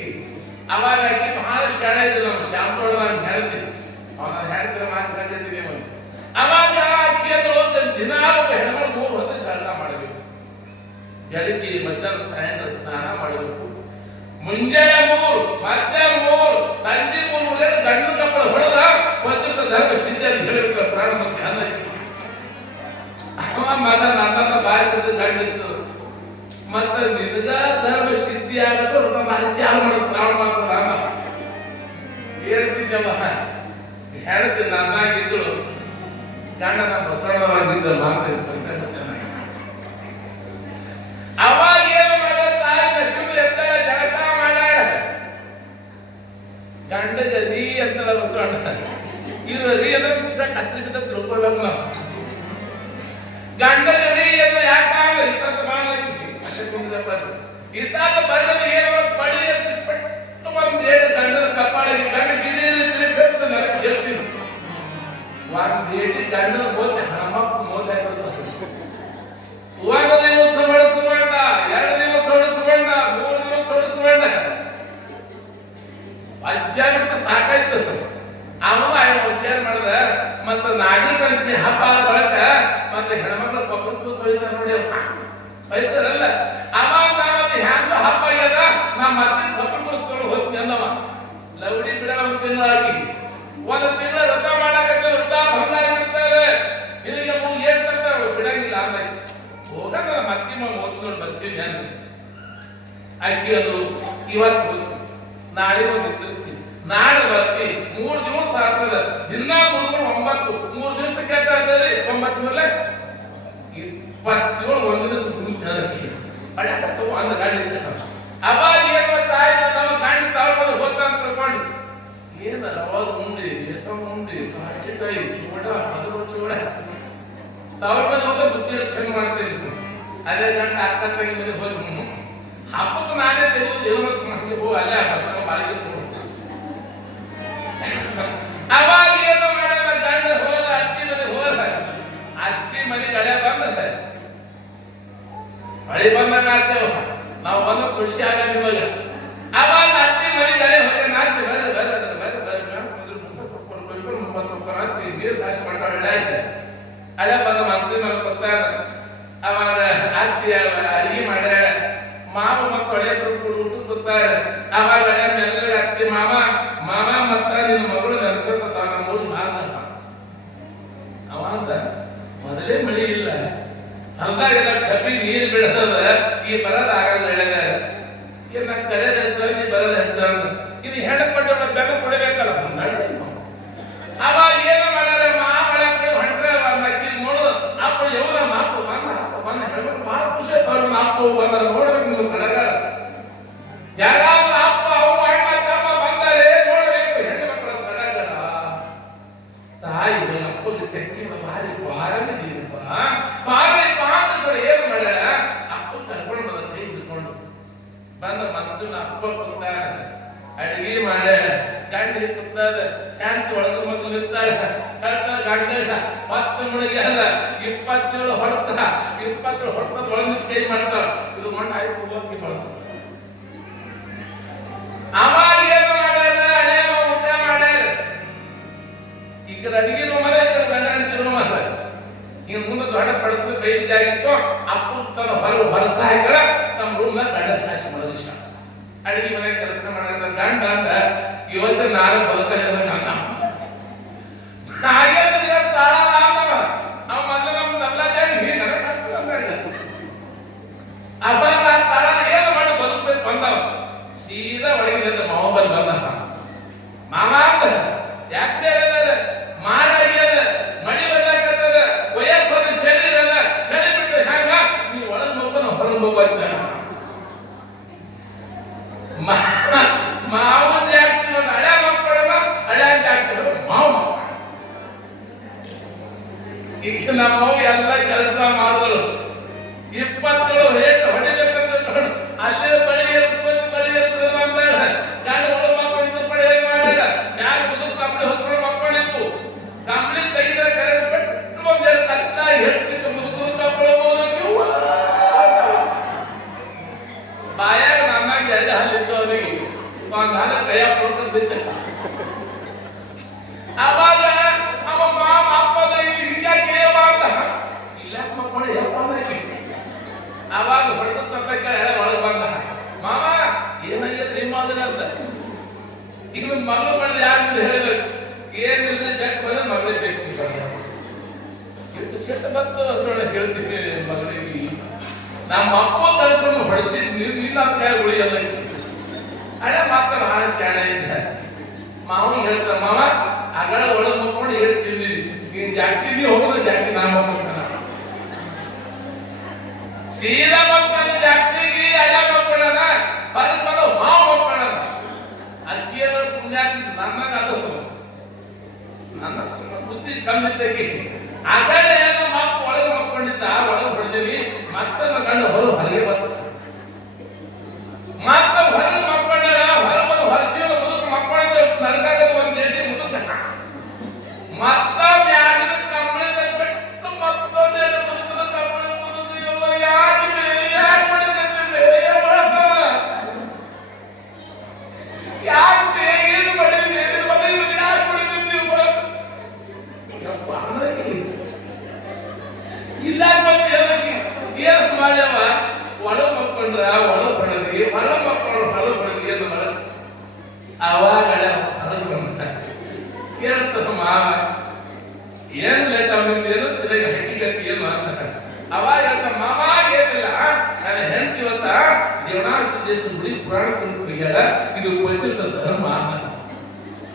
ಅವಾಗ ಆಕಿ ಬಹಳ ಶಾಣೆ ಇದ್ದ ನಮ್ಮ ಶಾಂತೋಳ ನಾನು ಹೇಳ್ತೀನಿ ಅವನ ಹೇಳ್ತಿರ ಮಾತಾಡ್ತಿದ್ದೀನಿ ಅವಾಗ ಆಕಿ ಅಂದ್ರೆ ದಿನಾಲು ಹೆಣ್ಮಗಳು 3 ಹೊತ್ತು ಜಳಕ ಮಾಡಬೇಕು ಬೆಳಿಗ್ಗೆ ಮಧ್ಯಾಹ್ನ ಸಾಯಂಕಾಲ ಸ್ನಾನ ಮಾಡಬೇಕು ಮುಂಜಾನೆ 3 ಮಧ್ಯಾಹ್ನ 3 ಸಂಜೆ 3 ಗಂಡು ಕಪ್ಪಳ ಹೊಡೆದ ಪವಿತ್ರ ಧರ್ಮ ಸಿದ್ಧ ಅಂತ ಹೇಳ್ಬೇಕು ಪ್ರಾಣ ಮತ್ತೆ ಅವ ಮಗ ನನ್ನನ್ನ ಬಾರಿಸಿದ ಗಂಡಿತ್ತು ಮತ್ತ ನಿನಗ ಧರ್ಮ ಸಿದ್ಧಿ ಆಗತ್ತ ವ್ರತ ಮಾಡಿ ಚಾಲು ಮಾಡ ಶ್ರಾವಣ ಮಾಸ ರಾಮ ಹೇಳ್ತಿದ್ದವ ಹೇಳ್ತಿ ನನ್ನಾಗಿದ್ದಳು ಗಂಡ ನಮ್ಮ ಬಸವಣ್ಣವಾಗಿದ್ದ ಅವಾಗ ಏನು ಮಾಡ ತಾಯಿ ಲಕ್ಷ್ಮಿ ಎತ್ತ ಜಳಕ ಮಾಡ್ಯಾಳ ಗಂಡ ಗದಿ ಅಂತ ಬಸವಣ್ಣ ಇವ್ರು ರೀ ಅಂದ್ರೆ ವಿಷಯ ಕತ್ತಿ ಬಿದ್ದ ತಿಳ್ಕೊಬೇಕು ನಾವು ಗಂಡ ಗದಿ ಅಂತ ಯಾಕಾಗಲ್ಲ ಇತ್ತ ಮಾಡಲಿಕ್ಕೆ ಇತ್ತಾಗ ಬರದ ಏನೋ ಬಳಿಯ ಸಿಟ್ಪಟ್ಟು ಒಂದೇಳು ಗಂಡನ ಕಪ್ಪಾಳಿಗೆ ಗಂಡ ಗಿರಿಯಲ್ಲಿ ತಿರುಗಿ ನೆಲಕ್ಕೆ ಹೇಳ್ತೀನಿ ಒಂದೇಟಿ ಗಂಡನ ಮೋತೆ ಹಣಮಕ್ಕು ಮೋತೆ ಒಂದು ದಿವಸ ಹೊಡಿಸುವಂಡ 2 ದಿವಸ ಹೊಡಿಸುವಂಡ 3 ದಿವಸ ಹೊಡಿಸುವಂಡ ಅಜ್ಜಾಗಿಟ್ಟು ಸಾಕಾಯ್ತು ಅವ ವಿಚಾರ ಮಾಡ್ದ ಮತ್ತ ನಾಗರ ಪಂಚಮಿ ಹಬ್ಬ ಬಳಕ ಮತ್ತೆ ಹೆಣ್ಮಕ್ಳು ಕೊಬ್ಬರಿ ಕೂಸು ಹೋಯ್ತಾರ ನೋಡಿ ಹೋಯ್ತಾರಲ್ಲ ಅವಾಗ ಮತ್ತೆ ಹ್ಯಾಂಗ ಹಬ್ಬ ಆಗ್ಯದ ನಾ ಮತ್ತೆ ಕೊಬ್ಬರಿ ಕೂಸು ತೊಗೊಂಡು ಹೋಗ್ತೀನಿ ಅಂದವ ಲವಡಿ ಬಿಡಲ್ಲ 1 ತಿಂಗಳಾಗಿ 1 ತಿಂಗಳ ವ್ರತ ಮಾಡಕತ್ತ ವ್ರತ ಭಂಗ ಆಗಿಬಿಡ್ತಾರೆ ನಿನಗೆ ಏನ್ ಬರ್ತಾವ ಬಿಡಂಗಿಲ್ಲ ಅಂದ್ರೆ ಹೋಗಲ್ಲ ಮತ್ತಿಮ್ಮ ಓದ್ಕೊಂಡು ಬರ್ತೀನಿ ನಾನು ಆಕಿ ಅದು ಇವತ್ತು ನಾಳೆ ಒಂದು ಇರ್ತೀನಿ ನಾಳೆ ಬರ್ತೀನಿ 3 ದಿವಸ ಆಗ್ತದ ದಿನ 3 9 3 ದಿವಸಕ್ಕೆ ಆಗ್ತದೆ 9 ಮೇಲೆ 27 1 ದಿವಸ ಅಡಕತ್ತವ ಅಂದ ಗಾಡಿ ಅವಾಗ ಏನು ಚಾಯ್ ನಮ್ಮ ಗಂಡ ತಾವು ಹೋಗ್ತಾ ಅಂತ ತಿಳ್ಕೊಂಡು ಏನ ರವಾದ ಉಂಡಿ ಹೆಸರು ಉಂಡಿ ಕಾಚಿಕಾಯಿ ಚೂಡ ಅದ್ರ ಚೂಡ ತವ್ರ ಮನೆ ಹೋದ ಬುದ್ಧಿ ಚಂದ ಮಾಡ್ತೀರಿ ಅದೇ ಗಂಡ ಅಕ್ಕ ತಂಗಿ ಮನೆ ಹೋಗಿ ಹಬ್ಬಕ್ಕೆ ನಾನೇ ತೆಗೆದು ದೇವರ ಹೋಗಿ ಅಲ್ಲೇ ಬರ್ತಾಗ ಬಾಳಿಗೆ ಅವಾಗ ಏನು ಮಾಡಲ್ಲ ಗಂಡ ಹೋದ ಅತ್ತಿ ಮನೆ ಹೋದ ಅತ್ತಿ ಮನೆಗೆ ಅಲೆ ಬಂದ ಮಳೆ ಬಂದಾಗ ಆಗ್ತೇವ ನಾವು ಬಂದ ಖುಷಿ ಆಗ ನಿಮಗೆ ಅವಾಗ ಅತ್ತಿ ಮನೆಗೆ ಅಲೆ ಹೋಗಿ ನಾಡ್ತಿ ನೀರು ಕಾಶಿ ಮಾಡ್ತಾಳೆ ಅದೇ ಬಂದ ಮನ್ಸಿನ ಮೇಲೆ ಗೊತ್ತಾಗ ಅವಾಗ ಅತ್ತಿ ಅಡಿಗೆ ಮಾಡ್ಯಾಳ ಮಾವ ಮತ್ತು ಹಳೆಯದ್ರು ಕೂಡ ಊಟ ಗೊತ್ತಾಳೆ ಅವಾಗ ಮೆಲ್ಲಗೆ ಅತ್ತಿ ಮಾಮ ಮತ್ತ ನಿನ್ನ ಮಗಳು ನೆನೆಸತ್ತ ನಮ್ಮ ಮೂಡಿ ಮಾರ್ದ ಅವ ಅಂದ ಮೊದಲೇ ಮಳಿ ಇಲ್ಲ ಹೊಲದಾಗೆಲ್ಲ ಕಬ್ಬಿ ನೀರು ಬಿಡತದ ಈ ಬರದ ಆಗಲ್ಲ ಹೇಳಿದ ಏನ ಕರೆದ ಹೆಚ್ಚ ನೀ ಬರದ ಹೆಚ್ಚ ಇದು ಹೆಣ್ಣ ಕೊಟ್ಟವಳ ಬೆಲ್ಲ ಕೊಡಬೇಕಲ್ಲ ಅವಾಗ ಏನು ಮಾಡ್ಯಾರ ಮಕ್ಕಳು ಹೊಂಟ್ರೆ ಅಕ್ಕಿ ನೋಡು ಅಪ್ಪ ಯವ್ವನ ಮಾಪು ಬಂದ ಹೇಳ್ಬೇಕು ಬಹಳ ಖುಷಿ ಆಯ್ತು ಮಾಪು ಬಂದ ನೋಡ್ಬೇಕು ನೀವು ಸಡಗರ ಯಾರಾದ್ರೂ ಅಪ್ಪ ಅವ್ವ ಅಣ್ಣ ತಮ್ಮ ಬಂದರೆ ನೋಡ್ಬೇಕು ಹೆಣ್ಣು ಮಕ್ಕಳ ಸಡಗರ ತಾಯಿ ಅಪ್ಪಗೆ ತೆಕ್ಕಿ ಭಾರಿ ಭಾರನಿದೀನಪ್ಪ ಭಾರಿ ಪಾತ್ರ ಏನು ಮಾಡ್ಯಾಳ ಅಪ್ಪ ಕರ್ಕೊಂಡು ಬಂದ ಕೈ ಹಿಡ್ಕೊಂಡು ಬಂದ ಮನ್ಸಿನ ಅಪ್ಪ ಕೂತಾಳ ಅಡಿಗೆ ಮಾಡ್ಯಾಳ ಗಂಡ ಕೂತಾದ ಹೆಂಡತಿ ಒಳಗ ಮೊದಲು ನಿಂತಾಳ ಗಂಡ ಮತ್ತೆ ಮುಳುಗಿ ಅಲ್ಲ 27 ಹೊಡೆತ 27 ಹೊಡೆತದ ಮಾಡ್ತಾಳ, ಇದು ಮಣ್ಣು ಆಯ್ತು ಹೋಗಿ ಮಾಡ್ತಾಳ. ಅವಾಗ ಏನು ಮಾಡ್ಯಾರ, ಹಳೆ ಊಟ ಮಾಡ್ಯಾರ. ಈ ಕಡೆ ಅಡಿಗೆ ಮನೆ, ಈ ಕಡೆ ಗಂಡ ಹೆಂಡತಿರೋ ಮಾತಾಡ. ಈಗ ಮುಂದೆ ದೊಡ್ಡ ಪಡಿಸಿದ ಕೈ ಜಾಗಿತ್ತು, ಅಪ್ಪ ತನ್ನ ಹೊರಸ ಹಾಕಳ ನಮ್ಮ ರೂಮ್ನ ಗಂಡ ಕಾಶಿ ಮಾಡೋದು ಇಷ್ಟ. ಅಡಿಗೆ ಮನೆ ಕೆಲಸ ಮಾಡದ ಗಂಡ ಅಂತ ಇವತ್ತು ನಾನು ಬದುಕಲಿ ನನ್ನ ಹಾಗೆ ತಾಳ ಅಂತವ. ಅವ ಮೊದಲು ನಮ್ಮ ತಬಲಾ ಜಾಗ ಹೀಗೆ ಅವಾಗ ತಾಳ ಏನು ಮಾಡಿ ಬದುಕಬೇಕು ಬಂದವ. ಸೀದಾ ಒಳಗಿದ್ದ ಮಾವಬಲ್ ಬಂದ. ಮಾಮ ಅಂತ ಯಾಕೆ ಮಾಡ ಮಳಿ ಬರ್ಲಾಕತ್ತದ, ವಯಸ್ಸದ ಶರೀರ ಅದ, ಚಳಿ ಬಿಟ್ಟು ಹ್ಯಾಂಗ ನೀವು ಒಳಗ್ ಹೋಗ್ತಾನ ಹೊರಗೆ ಹೋಗ್ಬಂದ. ಮಾವನ್ ಜಾಗ್ತಿ ಒಂದು ಹಳೆ ಮಕ್ಕಳಲ್ಲ, ಹಳೆ ಜಾಗ್ತದ ಮಾವ. ಈಗ ನಮ್ಮ ಎಲ್ಲ ಕೆಲಸ ಮಾಡಿದ್ರು 20 ರೇಟ್ ಹೊಡಿಬೇಕಂತ ಅಲ್ಲೇ ಬಳಿ ಎರ್ಸ್ಬೇಕು, ಬಳಿ ಎರ್ಸ್ಬೇಕು ಅಂತ ಗಂಡ ಒಳಗೆ ಮಕ್ಕಳಿದ್ದು ಬಳಿ ಮಾಡ್ಯಾರ. ಯಾರು ಮುದುಕ್ ಕಂಬಳಿ ಹೊತ್ಕೊಂಡು ಮಕ್ಕಳಿತ್ತು, ಕಂಬಳಿ ತೆಗಿದ ಕರೆಕ್ಟ್ ಬಿಟ್ಟು ಒಂದೆರಡು ಕತ್ತ ಹೇಳ್ತಿತ್ತು ಮುದುಕರು ಕಪ್ಪಳಬಹುದು. ಬಾಯಾಗ ನನ್ನಾಗ 2 ಹಾಲಿತ್ತು ಅವನಿಗೆ, ಒಂದು ಹಾಲ ಕೈಯ ಕೊಡ್ಕೊಂಡು ಬಿದ್ದ. ಅವಾಗ ಅವ ಮಾಮ ಅಪ್ಪದ ಇಲ್ಲಿ ಹಿಂಗಾಗಿ ಅಂತ ಇಲ್ಲ ಮಕ್ಕಳು ಯಾಕೆ. ಅವಾಗ ಹೊಡೆದ ಸತ್ತಕ್ಕ ಒಳಗೆ ಬಂದ. ಮಾಮ ಏನಾಗ್ಯದ ನಿಮ್ಮ ಅದನ್ನ ಅಂತ. ಈಗ ಮಗಳು ಮಾಡಿದ ಯಾರು ಹೇಳಿದ್ರು, ಏನಿಲ್ಲ ಜಟ್ ಬಂದ್ರೆ ಮಗಳೇ ಬೇಕು. ಎಷ್ಟು ಸಿಟ್ಟ ಬಂತು ಸೊಳ್ಳೆ ಹೇಳ್ತೀನಿ ಮಗಳಿಗೆ. ನಮ್ಮ ಅಪ್ಪ ಕೆಲಸ ಹೊಡಿಸಿದ್ ಇಲ್ಲ ಅಂತ ಹೇಳಿ ಉಳಿಯಲ್ಲ. ಹಳೆ ಮಾತ್ರ ಬಹಳ ಶಾಣೆ ಇದ್ದ. ಮಾವನಿಗೆ ಹೇಳ್ತಾರ, ಮಾವ ಅಗಳ ಒಳಗೆ ಮಕ್ಕೊಂಡು ಹೇಳ್ತೀನಿ, ನೀನ್ ಜಾಸ್ತಿ ನೀವು ಹೋಗೋದು ಜಾಸ್ತಿ ನಾನು ಹೋಗ್ತಾನ. ಸೀದಾ ಮಕ್ಕಳು ಜಾಸ್ತಿಗೆ ಹಳೆ ಮಕ್ಕಳನ ಹೊರಗೆ ಬರೋ ಮಾವ ಮಕ್ಕಳನ. ಅಕ್ಕಿಯ ಪುಣ್ಯಾತಿ ನನ್ನಾಗ ಅದು ನನ್ನ ಬುದ್ಧಿ ಕಮ್ಮಿದ್ದಕ್ಕೆ ಆ ಕಡೆ ಏನೋ ಮಕ್ಕ ಒಳಗೆ ಮಕ್ಕೊಂಡಿದ್ದ, ಒಳಗೆ ಹೊಡೆದಿವಿ. ಮತ್ತೆ ಗಂಡು ಹೊರಗೆ ಬರ್ತ ಮತ್ತ ಹೊರಗೆ ಮಕ್ಕಳ ಹೊರಗೆ ಹೊರಸಿ ಮುದುಕ ಮಕ್ಕಳಿಂದ ನರಕಾಗದ ಒಂದು ಗೇಟಿ ಮುದುಕ ಮತ್ತ ಮ್ಯಾಗಿನ ಕಂಬಳಿದ ಬಿಟ್ಟು ಮತ್ತೊಂದೆರಡು ಮುದುಕದ ಕಂಬಳಿ ಮುದುಕ ಯಾಕೆ ಮಾಡಿದ್ರೆ ಯಾಕೆ ಏನು ಮಾಡಿದ್ರಿ ಮನೆ ಯಾಕೆ ಮಾಡಿದ್ರಿ ಇಲ್ಲ ಬಂದು ಹೇಳಕ್ಕೆ ಏನು ಮಾಡ್ಯವ. ಒಳ ಮಕ್ಕೊಂಡ್ರ ಒಳ ಹೊಡೆದಿ, ಹೊರ ಮಕ್ಕಳು ಹೊರ ಹೊಡೆದಿ ಏನು ಮಾಡ. ಅವಾಗ ಹೊರಗೆ ಬಂದ ಕೇಳ್ತದ ಮಾವ ಏನಿಲ್ಲ ತಮ್ಮದೇನು ತಿರುಗಿ ಹಕ್ಕಿಗತ್ತಿ ಏನು ಅಂತ. ಅವಾಗ ಹೇಳ್ತ ಮಾಮ ಏನಿಲ್ಲ, ನಾನು ಹೆಂಡತಿ ಇವತ್ತ ದೇವನಾಶ ಗುಡಿ ಪುರಾಣ ಕುಂತು ಹೋಗ್ಯಾಳ, ಇದು ಪವಿತ್ರ ಧರ್ಮ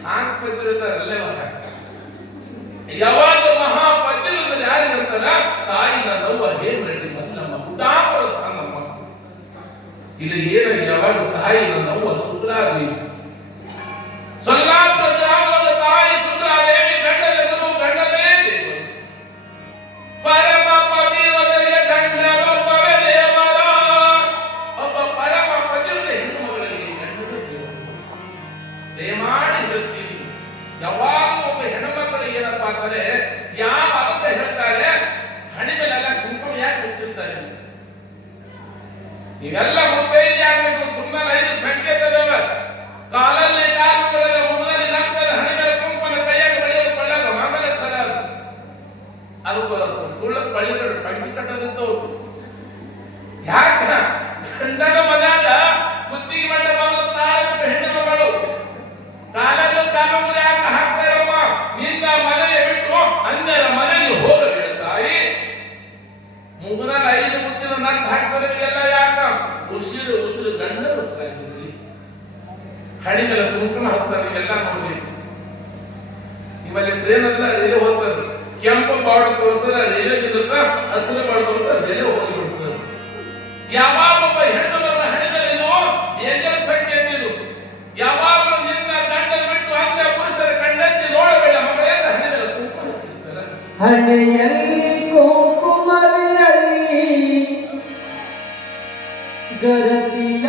ಹಾಕಿ ಪವಿತ್ರಲ್ಲೇ ಯಾವಾಗ ಮಹಾಪತಿರು ಯಾರಿಗಂತಾರ ತಾಯಿನ ನೋವ ಹೇಮ್ ರೆಡ್ಡಿ ಬಂದು ನಮ್ಮ ಹುಟ್ಟಾಪುರ ನಮ್ಮ ಇಲ್ಲಿ ಏನು ಯಾವಾಗ ತಾಯಿನ ನೋವ ಸುಂದರಾದೇವಿ ಸೊಲ್ಲಾಪುರ ಗ್ರಾಮದ ತಾಯಿ ಸುಂದರಾದೇವಿ ಗಂಡನ ಗುರು ಗಂಡನೇ ದೇವರು ಪರಮ ಪತಿಯವರಿಗೆ ಗಂಡನ ಪರದೇವರ. ಒಬ್ಬ ಪರಮ ಪತಿಯವರಿಗೆ ಹೆಣ್ಣು ಮಗಳಿಗೆ ಗಂಡನ ದೇವರು ದಯಮಾಡಿ ಹೇಳ್ತೀವಿ. ಯಾವಾಗ ಒಬ್ಬ ಹೆಣ್ಣು ಮಕ್ಕಳು ಏನಪ್ಪಾ ಅಂತಾರೆ, ಯಾವ ಅದಕ್ಕೆ ಹೇಳ್ತಾರೆ ಹಣಿ ಮೇಲೆಲ್ಲ ಕುಂಕುಮ ಯಾಕೆ ಹಚ್ಚಿರ್ತಾರೆ. ಇವೆಲ್ಲ ಮುಪ್ಪೈದು ಆಗಬೇಕು, ಸುಮ್ಮನೆ 5 ಸಂಕೇತದವ. ಕಾಲಲ್ಲಿ ಕಾಲುಗಳ ಮುಖದಲ್ಲಿ ನಕ್ಕದ ಹಣಿ ಮೇಲೆ ಕುಂಕುಮನ ಕೈಯಾಗ ಬಳಿಯೋದು ಕೊಳ್ಳಾಗ ಮಂಗಲ ಸ್ಥಳ ಅದು ತುಳ್ಳದ ಬಳಿಗಳು ಪಂಚಿ ಕಟ್ಟದಿದ್ದವು. ಯಾಕ ಗಂಡನ ಮನ್ಯಾಗ ಬುದ್ಧಿಗೆ ಮಂಡ ಬಂದು ತಾಳಬೇಕು ಹೆಣ್ಣು ಮಗಳು ಕಾಲದ ಕಾಲುಗಳ ಯಾಕೆ ಹಾಕ್ತಾರಮ್ಮ. ನಿನ್ನ ಮನೆಯ ಬಿಟ್ಟು ಅನ್ಯರ ಮನೆಗೆ ಹೋಗಬೇಡ ತಾಯಿ. ಮುಗುದಲ್ಲಿ 5 ಮುತ್ತಿನ ನಟ್ಟು ಹಾಕ್ತಾರೆ ಎಲ್ಲ ಯಾಕ. ಉಸಿರು ಗಂಡ ಉಸಿರಾಗಿರ್ಲಿ, ಹಣಿ ಮೇಲೆ ಕುಂಕುಮ ಹಚ್ತಾರೆ. ಎಲ್ಲ ನೋಡಿ ನಿಮ್ಮಲ್ಲಿ ಟ್ರೈನ್ ಅಂದ್ರೆ ರೈಲ್ವೆ ಹೋಗ್ತಾರೆ, ಕೆಂಪು ಬಾರ್ಡ್ ತೋರಿಸಿದ್ರೆ ರೈಲ್ವೆ ಬಿದ್ದ, ಹಸಿರು ಬಾರ್ಡ್ ತೋರಿಸಿದ್ರೆ ರೈಲ್ವೆ ಹೋಗಿಬಿಡ್ತಾರೆ. ಯಾವಾಗ ಒಬ್ಬ ಹೆಣ್ಣು ಮಗಳ ಹಣಿ ಮೇಲೆ ಇದು ಡೇಂಜರ್ ಸಂಕೇತ. ಇದು ಯಾವಾಗ ನಿನ್ನ ಗಂಡನ ಬಿಟ್ಟು ಅನ್ಯ ಪುರುಷರ ಕಂಡಂತೆ ನೋಡಬೇಡ ಮಗಳೇ ಹಣಿ ಮೇಲೆ ಕುಂಕುಮ ಹಚ್ಚಿರ್ತಾರೆ. ಹಣೆಯಲ್ಲಿ ಕುಂಕುಮವಿರಲಿ, ಗರತಿಯ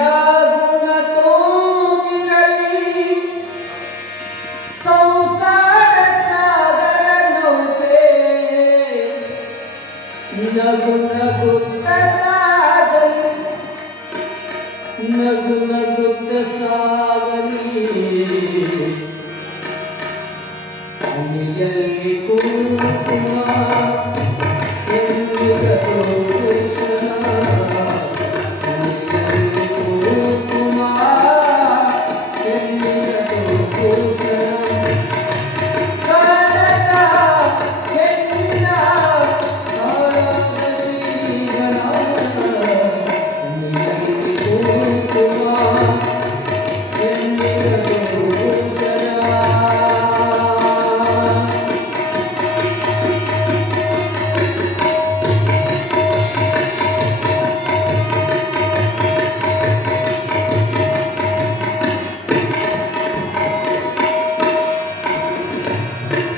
ಗುಣ ತೋಮಿರಲಿ, ಸಂಸಾರ ಸಾಗರ ನೌಕೆ ನಗು ನಗುತ್ತ ಸಾಗಲಿ. ಅಲ್ಲಿಯಲ್ಲಿ ಕುಂಕುಮ ಎಂದಿಗದು ಭೂಷಣ ಅಲ್ಲಿಯಲ್ಲಿ ಕುಂಕುಮ ಎಂದಿಗದು ಭೂಷಣ ಕಾಣದ ಹೆಣ್ಣಿನ ಕಾಳದ ಜೀವನ ಅಲ್ಲಿಯಲ್ಲಿ ಕುಂಕುಮ ಎಂದಿಗದು ಭೂಷಣ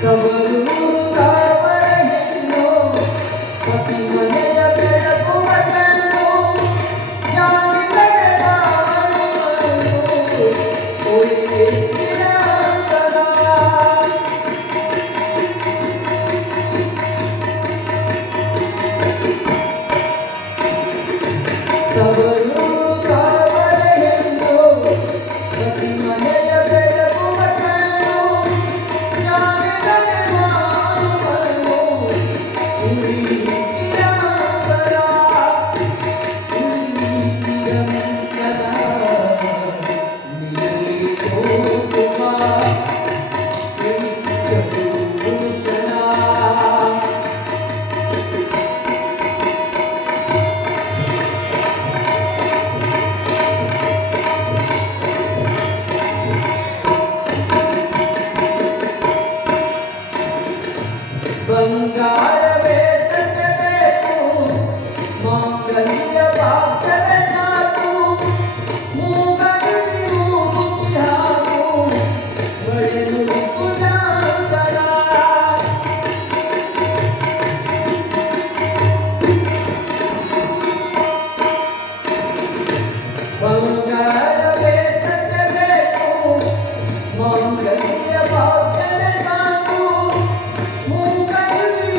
ತವರೂರು ತಾವರ ಹೆಣ್ಣು ಪತಿ ಮನೆಯ ಬೆಳಗುವ ಕಣ್ಣು ಜಾನಿದರೆ ಬಾಳು ಒಯ್ಯಿರ ತವರೂರು ತಾವರ ಹೆಣ್ಣು ಪತಿ ಮನೆಯ ಬೆಳಗುವ ಕಣ್ಣು ಜಾನಿದರೆ ಬಾಳು ಚಿರಂತರ ಚಿರಂತರ ನೀಲಿ ಕೋಕುಮ ಎಂದಿಗದು ಭೂಷಣ ಬಂಗಾರವೇ ತಟ್ಟಬೇಕು ಮಾಂಗಲ್ಯ ಭಾಗ್ಯದ ಸಾಕು ಮೂಗಲ್ಲಿ ಮೂಗುತಿ ಹಾಕು ಬಳೆ ನುಡಿಸು ಜಾತರ ಬಂಗಾರವೇ ತಟ್ಟಬೇಕು ಮಾಂಗಲ್ಯ ಭಾಗ್ಯದ ಸಾಕು ಮೂಗಲ್ಲಿ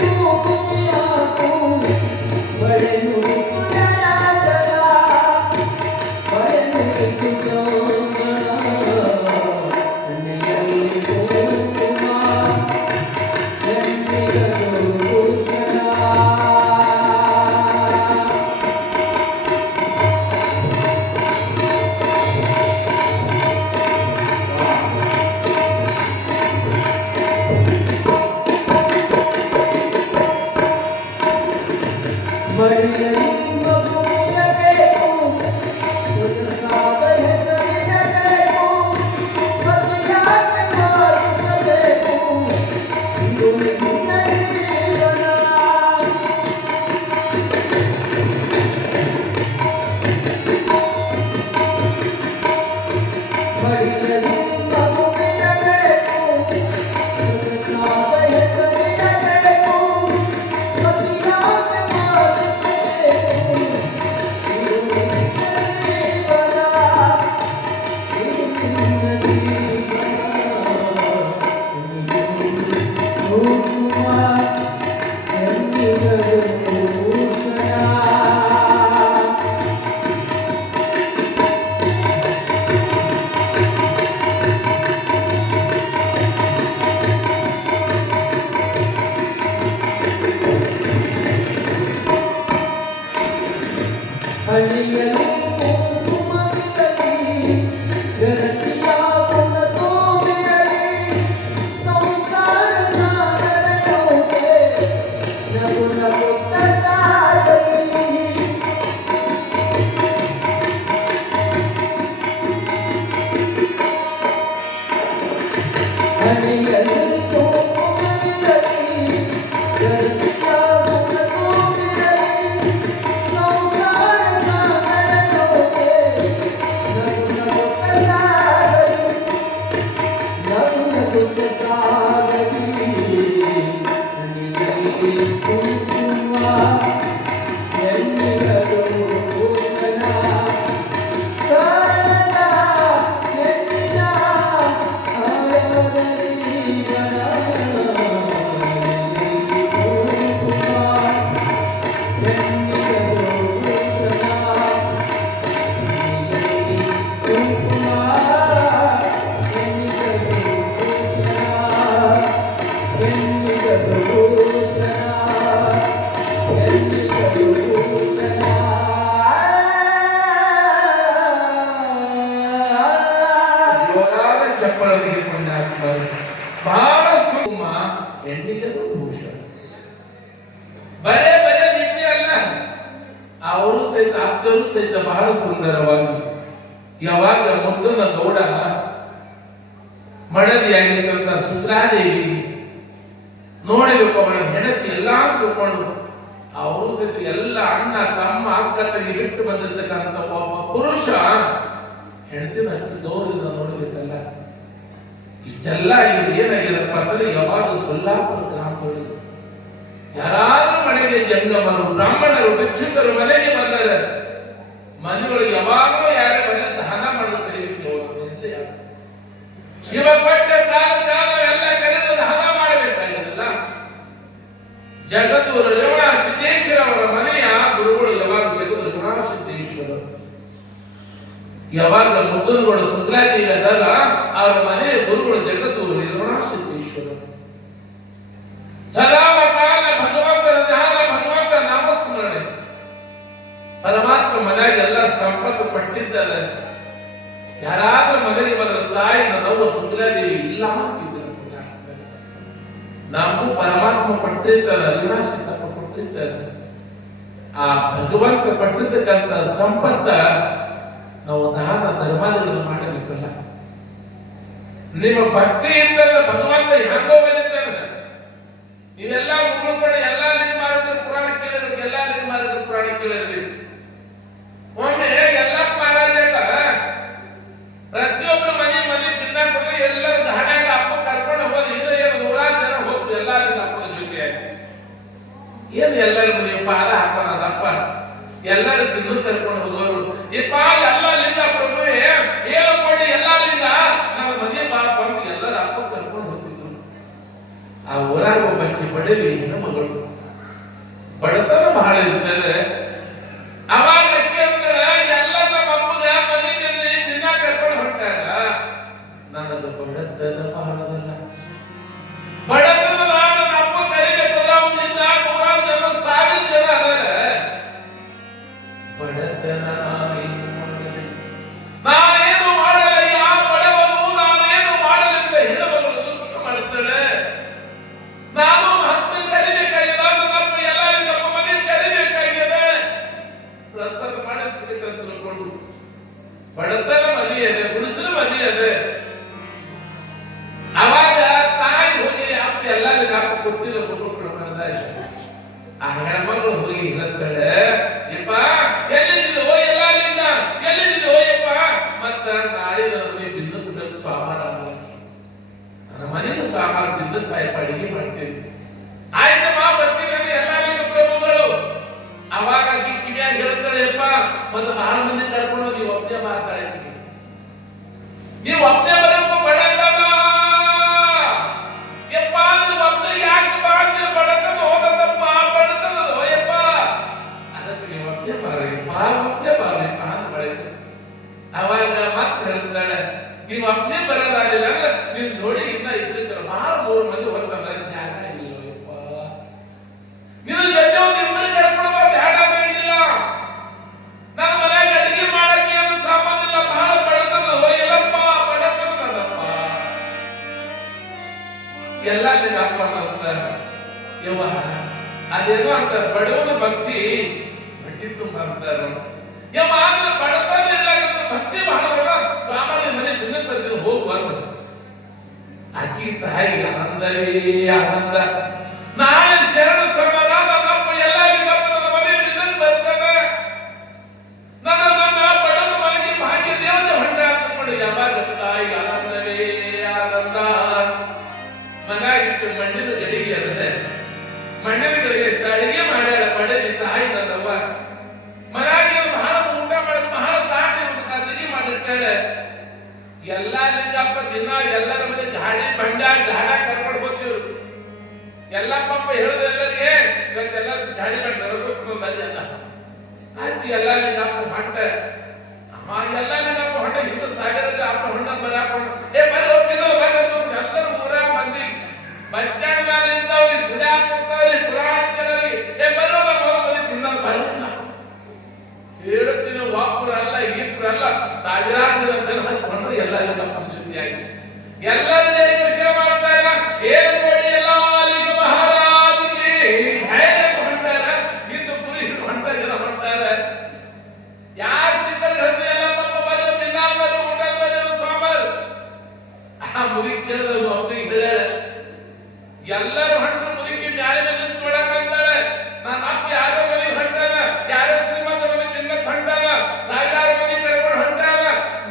ಹೆಣ್ಣಿಗೆ ಭೂಷಣ. ಬರೇ ಬರೇ ನಿನ್ನೆ ಅಲ್ಲ, ಅವರು ಸಹಿತ ಆಪ್ತರು ಸಹಿತ ಬಹಳ ಸುಂದರವಾಗಿ ಯಾವಾಗ ಮುದ್ದನ ಗೌಡ ಮಡದಿಯಾಗಿರ್ತಂತ ಸುತ್ರಾದೇವಿ ನೋಡಬೇಕು ಅವಳ ಹೆಂಡತಿ ಎಲ್ಲಾ ತಿಳ್ಕೊಂಡು ಅವರು ಸಹಿತ ಎಲ್ಲ ಅಣ್ಣ ತಮ್ಮ ಅಕ್ಕ ತಂಗಿ ಬಿಟ್ಟು ಬಂದಿರ್ತಕ್ಕಂಥ ಒಬ್ಬ ಪುರುಷ ಹೆಂಡತಿನ ಅಷ್ಟು ಗೌರವದಿಂದ ನೋಡ್ಬೇಕಲ್ಲ. ಇಷ್ಟೆಲ್ಲ ಇದು ಏನಾಗಿದಪ್ಪ ಅಂದ್ರೆ ಯಾವಾಗ ಸೊಲ್ಲಾಪುರ ಗ್ರಾಮದೊಳಗೆ ಯಾರಾದ್ರೂ ಮನೆಗೆ ಜಂಗಮರು ಬ್ರಾಹ್ಮಣರು ಭಿಕ್ಷುಕರು ಮನೆಗೆ ಬಂದರೆ ಮನೆಯೊಳಗೆ ಯಾವಾಗಲೂ ಯಾರೇ ಮನೆ ದಾನ ಮಾಡೋದು ಕರೀಲಿಕ್ಕೆ ಹೋಗುತ್ತೆ. ಶಿವ ಕೊಟ್ಟ ಕಾಲ ಎಲ್ಲ ಕರೆದು ದಾನ ಮಾಡಬೇಕಾಗಿರಲ್ಲ. ಜಗದ್ಗುರು ರೇವಣ ಸಿದ್ದೇಶ್ವರ ಅವರ ಮನೆಯ ಗುರುಗಳು ಯಾವಾಗ ಜಗದ್ಗುರು ರೇವಣ ಸಿದ್ದೇಶ್ವರ ಯಾವಾಗ ಮುದ್ದನಗಳು ಸುಂದರಾದೇವಿ ಅದಲ್ಲ, ಅವರ ಮನೆಯ ಗುರುಗಳು ಜಗದ್ಗುರು ರೇವಣ ಸಿದ್ದೇಶ್ವರ. ಸದಾ ಕಾಲ ಭಗವಂತನ ಧ್ಯಾನ, ಭಗವಂತ ನಾಮಸ್ಮರಣೆ. ಪರಮಾತ್ಮ ಮನೆಯಾಗ ಎಲ್ಲ ಸಂಪತ್ತು ಪಟ್ಟಿದ್ದಾರೆ. ಯಾರಾದ್ರೂ ಮನೆಗೆ ಬಂದ್ರೆ ತಾಯಿ ನನ್ನವ್ವ ಸುಂದರಾದೇವಿ ಇಲ್ಲ ಅಂತಿದ್ರು. ನಾವು ಪರಮಾತ್ಮ ಪಟ್ಟಿರ್ತಾರೆ, ವಿನಾಶಿತಪ್ಪ ಕೊಟ್ಟಿರ್ತಾರೆ. ಆ ಭಗವಂತ ಪಟ್ಟಿರ್ತಕ್ಕಂಥ ಸಂಪತ್ತ ನಾವು ದಾನ ಧರ್ಮಾದಿಗಳನ್ನು ಮಾಡಬೇಕಲ್ಲ. ನಿಮ್ಮ ಭಕ್ತಿಯಿಂದ ಭಗವಂತ ಹೆಂಗೋ ಬಂದಿದ್ದಾನೆ. ನೀವೆಲ್ಲ ಮುಗಿದುಕೊಂಡು ಎಲ್ಲ ಲಿಂಗ ಮಾರಿದ್ರೆ ಪುರಾಣ ಕೇಳಿರ್ಬೇಕು, ಎಲ್ಲ ಲಿಂಗ ಮಾರಿದ್ರೆ ಪುರಾಣ ಕೇಳಿರ್ಬೇಕು. ಒಮ್ಮೆ ಎಲ್ಲ ಮಹಾರಾಜಾಗ ಪ್ರತಿಯೊಬ್ಬರು ಮನೆ ಭಿನ್ನ ಕೊಡಿ ಎಲ್ಲರೂ ದಾಡ್ಯಾಗ ಅಪ್ಪ ಕರ್ಕೊಂಡು ಹೋಗೋದು. ಇದು ಏನು 100 ಜನ ಹೋದ್ರು ಎಲ್ಲರಿಗೂ ಅಪ್ಪನ ಜೊತೆ. ಏನು ಎಲ್ಲರಿಗೂ ನೀವು ಪಾದ ಹಾಕೋಣದಪ್ಪ, ಎಲ್ಲರೂ ಭಿನ್ನ ಕರ್ಕೊಂಡು ಹೋಗೋರು. ಇಪ್ಪ ಎಲ್ಲ ಲಿಂಗ ಪ್ರಭುವೇ ಹೇಳ್ಕೊಡಿ, ಎಲ್ಲ ಲಿಂಗ ನಮ್ಮ ಮನೆ ಪಾಪ ಅಂತ ಎಲ್ಲರ ಅಪ್ಪ ಕರ್ಕೊಂಡು ಹೋಗ್ತಿದ್ರು. ಆ ಊರಾಗ ಒಬ್ಬಕ್ಕೆ ಬಡವಿ ಮಗಳು, ಬಡತನ ಬಹಳ ಇರ್ತದೆ. ಅವಾಗ ಎಲ್ಲ ನಮ್ಮ ಅಪ್ಪಗ ಮನೆ ದಿನ ಕರ್ಕೊಂಡು ಹೊಂಟಾಗ ನನಗೆ ಬಡತನ ಬಹಳದಲ್ಲ. ಬಡತನ ನನ್ನ ಅಪ್ಪ ಕರಿಬೇಕಲ್ಲ, ಅವನಿಂದ 100 ಜನ 1000 ಜನ ಅದಾರೆ. ಬಡತನ ನಾನೇನು ಮಾಡಲಿ, ಆ ಬಡವನು ನಾನೇನು ಮಾಡಲಿ ಅಂತ ಹೇಳಬಹುದು, ದುಃಖ ಮಾಡುತ್ತಾಳೆ. ನಾನು ಹತ್ತು ಕರಿಬೇಕಾಗಿದೆ, ನನ್ನಪ್ಪ ಎಲ್ಲರಿಗೂ ನಮ್ಮ ಮನೆ ಕರಿಬೇಕಾಗಿದೆ, ಪ್ರಸನ್ನ ಮಾಡಿಸ್ಬೇಕಂತ ತಿಳ್ಕೊಂಡು. ಬಡತನ ಮನೆ ಇದೆ, ಗುಡಿಸಲು ಮನೆ ಇದೆ. ಅವಾಗ ತಾಯಿ ಹೋಗಿ ಅಪ್ಪ ಎಲ್ಲರಿಗೂ ಅಪ್ಪ ಗೊತ್ತಿಲ್ಲ ಮಕ್ಕಳು ಮಾಡಿದ. ಆ ಹೆಣ್ಮಗಳು ಹೋಗಿ ಹೇಳ್ತಾಳೆ, ಯಪ್ಪ ಎಲ್ಲಿದ್ದೀರಿ ಓ ಎಲ್ಲ ಲಿಂಗ, ಎಲ್ಲಿದ್ದೀರಿ ಓಯಪ್ಪ, ಮತ್ತ ನಾಳೆ ನನಗೆ ಬಿಂದು ಬಿದ್ದಕ್ಕೆ ಸ್ವಾಮಾರ ಆಗಲಿಕ್ಕೆ, ನನ್ನ ಮನೆಗೆ ಸ್ವಾಮಾರ ಬಿದ್ದಕ್ಕೆ ಪಾಯಪ ಅಡಿಗೆ ಮಾಡ್ತೀವಿ. ಆಯ್ತಮ್ಮ ಬರ್ತೀನಿ ಅಂತ ಎಲ್ಲ ಲಿಂಗ ಪ್ರಭುಗಳು. ಅವಾಗ ಕಿವಿಯಾಗಿ ಹೇಳ್ತಾಳೆ, ಯಪ್ಪ ಮತ್ತೆ ಬಹಳ ಮಂದಿ ಕರ್ಕೊಂಡು ನೀವು ಒಬ್ಬನೇ ಮಾತಾಡ್ತೀವಿ, ನೀವು ಒಬ್ಬನೇ ಬರಬೇಕು ಬಡತನ. ಯಪ್ಪ ನೀವು ಒಬ್ಬನೇ ಯಾಕೆ ಮಾಡ್ತೀರಿ, ಬಡತನ ಹೋಗದಪ್ಪ, ಬಡತನ ಹೋಯಪ್ಪ, ಅದಕ್ಕೆ ನೀವು ಒಬ್ಬನೇ ಬಾರಯ್ಯಪ್ಪ, ಒಬ್ಬನೇ ಬಾರಯ್ಯಪ್ಪ ಅಂತ ಬಳಿತು. ಅವಾಗ ಮತ್ತೆ ಹೇಳ್ತಾಳೆ, ನೀವು ಒಬ್ಬನೇ ಬರೋದಾಗಿಲ್ಲ ಅಂದ್ರೆ ನೀವು ಜೋಡಿ ಇನ್ನ ಇದ್ದಿರ್ತಾರೆ, ಬಹಳ 3 ಮಂದಿ ಹೊರತಂದ್ರೆ ಜಾಗ ಇಲ್ಲಪ್ಪ, ನೀವು ಜೊತೆ ಒಂದು ಇಬ್ಬರು ಕರ್ಕೊಂಡು ಬೇಡಾಗಿಲ್ಲ, ನನ್ನ ಮನೆಯಾಗ ಅಡಿಗೆ ಮಾಡಕ್ಕೆ ಏನು ಸಾಮಾನಿಲ್ಲ, ಬಹಳ ಬಡತನ ಹೋಯಲ್ಲಪ್ಪ, ಬಡತನ ನನ್ನಪ್ಪ. ಎಲ್ಲ ಅಪ್ಪ ಅಂತಾರೆ, ಯವ್ವ ಅದೇನೋ ಅಂತಾರೆ, ಬಡವನ ಭಕ್ತಿ ಬಡ್ಡಿ ತುಂಬ ಅಂತಾರೆ. ಯವ್ವ ಆದ್ರೆ ಬಡತನ ಇಲ್ಲ, ಭಕ್ತಿ ಬಹಳ ಸಾಮಾನ್ಯ ಮನೆ ದಿನ ಬರ್ತಿದ್ದು ಹೋಗಿ ಬರ್ತದೆ. ಆಕಿ ತಾಯಿ ಆನಂದವೇ ಆನಂದ. ನಾಳೆ ಶರಣ ಸಮರ ನನ್ನಪ್ಪ ಎಲ್ಲ ಲಿಂಗಪ್ಪ ನನ್ನ ಮನೆ ದಿನ ಬರ್ತಾನೆ, ನನ್ನ ಬಡವನ ಮನೆಗೆ ಭಾಗ್ಯ ದೇವತೆ ಹೊಂಟ ಹಾಕಿಕೊಂಡು ಯಾವಾಗ ತಾಯಿ ಆನಂದವೇ ಆನಂದ. ಮನೆಯಾಗಿಟ್ಟು ಮಣ್ಣಿನ ಗಡಿಗೆ ಅದೇ ಮಣ್ಣಿನ ಗಡಿಗೆ ಅಡಿಗೆ ಮಾಡ್ಯಾಳ ಬಡವಿ ತಾಯಿ ನನ್ನವ್ವ. ಮನೆಯಾಗಿ ಬಹಳ ಊಟ ಮಾಡೋದು ಬಹಳ ತಾಟಿ ಅಡಿಗೆ ಮಾಡಿರ್ತಾಳೆ. ಎಲ್ಲ ಲಿಂಗಪ್ಪ ದಿನ ಎಲ್ಲರ ಮನೆ ಗಾಡಿ ಬಂಡ್ಯಾಗ ಗಾಡ ಕರ್ಕೊಂಡು ಹೋಗ್ತೀವ್ರು. ಎಲ್ಲ ಪಾಪ ಹೇಳುದು ಎಲ್ಲರಿಗೆ ಇವತ್ತೆಲ್ಲ ಗಾಡಿ ಮಾಡಿ ನಡೆದು ಬಂದಿ ಅಲ್ಲ ಆಯ್ತು. ಎಲ್ಲ ಲಿಂಗಪ್ಪ ಹೊಂಟ ಅಮ್ಮ ಎಲ್ಲ ಲಿಂಗಪ್ಪ ಹೊಂಟ ಹಿಂದೆ ಸಾಗರದ ಅಪ್ಪ ಹೊಂಡ ಬರಾಕೊಂಡು ಏ ಬರೀ ಹೋಗ್ತೀನೋ ಬರೀ ಎಲ್ಲರೂ ಊರಾಗ ಮಂದಿ ಬಸ್ ಸ್ಟ್ಯಾಂಡ್ ಮೇಲೆ ಇರ್ತಾವ್ರಿ, ಗುಡಿ ಹಾಕೋತಾವ್ರಿ, ಪುರಾಣ ಕೇಳರಿ, ಏ ಬರೋಲ್ಲ ಬರೋಬರಿ ತಿನ್ನೋದು ಬರೋಲ್ಲ. ಹೇಳ್ತೀನಿ ಒಬ್ಬರು ಅಲ್ಲ ಇಬ್ರು ಅಲ್ಲ, ಸಾವಿರಾರು ಜನ ಹತ್ಕೊಂಡ್ರೆ ಎಲ್ಲರಿಗೂ ನಮ್ಮ ಜೊತೆಯಾಗಿ ಎಲ್ಲರ ಜೊತೆಗೆ ವಿಷಯ ಮಾಡ್ತಾ ಇಲ್ಲ. ಏನು ಕೊಡಿ ಎಲ್ಲ ಎಲ್ಲರೂ ಹೊಂಟ್ರು ಮುದುಕಿ ಮ್ಯಾಲೆ ಮೇಲೆ ತೊಡಕಂತಾಳೆ. ನನ್ನ ಅಪ್ಪ ಯಾರೋ ಮನೆಗೆ ಹೊಂಟಾನ, ಯಾರೋ ಶ್ರೀಮಂತ ಮನೆ ತಿನ್ನಕ್ ಹೊಂಟಾನ, ಸಾವಿರಾರು ಮನೆ ಕರ್ಕೊಂಡು ಹೊಂಟಾನ.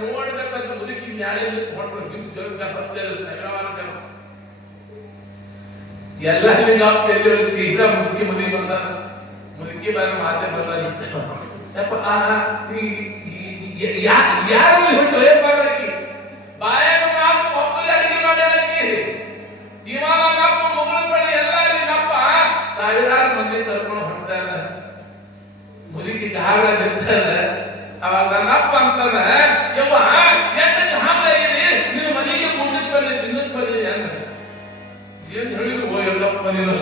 ನೋಡ್ಬೇಕಂತ ಮುದುಕಿ ಮ್ಯಾಲೆ ಹೊಂಟ್ರು ಹಿಂಗ್ ಜಗತ್ತ ಹತ್ತೇವೆ ಸಾವಿರಾರು ಜನ. ಎಲ್ಲ ಹಿಂಗ ಅಪ್ಪ ಎಲ್ಲಿ ಸೀದಾ ಮುದುಕಿ ಮನೆಗೆ ಬಂದಾನ. ಮುದುಕಿ ಬಂದ ಮಾತೆ ಬಂದ ಯಪ್ಪ ಯಾರ ಮನೆ ಹೊಂಟು ಏನ್ ಮಾಡ್ಲಾಕಿ ಬಾಯಾಗ ಮಾತು ಒಬ್ಬಗೆ ಅಡಿಗೆ ಮಾಡ್ಯಾಳಕಿ. ಇವ ನನ್ನಪ್ಪ ಮಗಳ ಕಡೆ ಎಲ್ಲ ನಿನ್ನಪ್ಪ ಸಾವಿರಾರು ಮಂದಿ ಕರ್ಕೊಂಡು ಹೊಂಟಾನ. ಮುದುಕಿ ಗಾಬರ ನಿಂತಾನ. ಅವಾಗ ನನ್ನಪ್ಪ ಅಂತಾನ, ಯವ್ವ ಎಂತ ಗಾಬರ ಆಗಿದೆ, ನಿನ್ನ ಮನೆಗೆ ಊಟಕ್ಕೆ ಬಂದೆ ತಿನ್ನಕ್ ಬಂದಿದೆ ಅಂತ. ಏನ್ ಹೇಳಿದ್ರು ಓ ಎಲ್ಲಪ್ಪ ನೀನು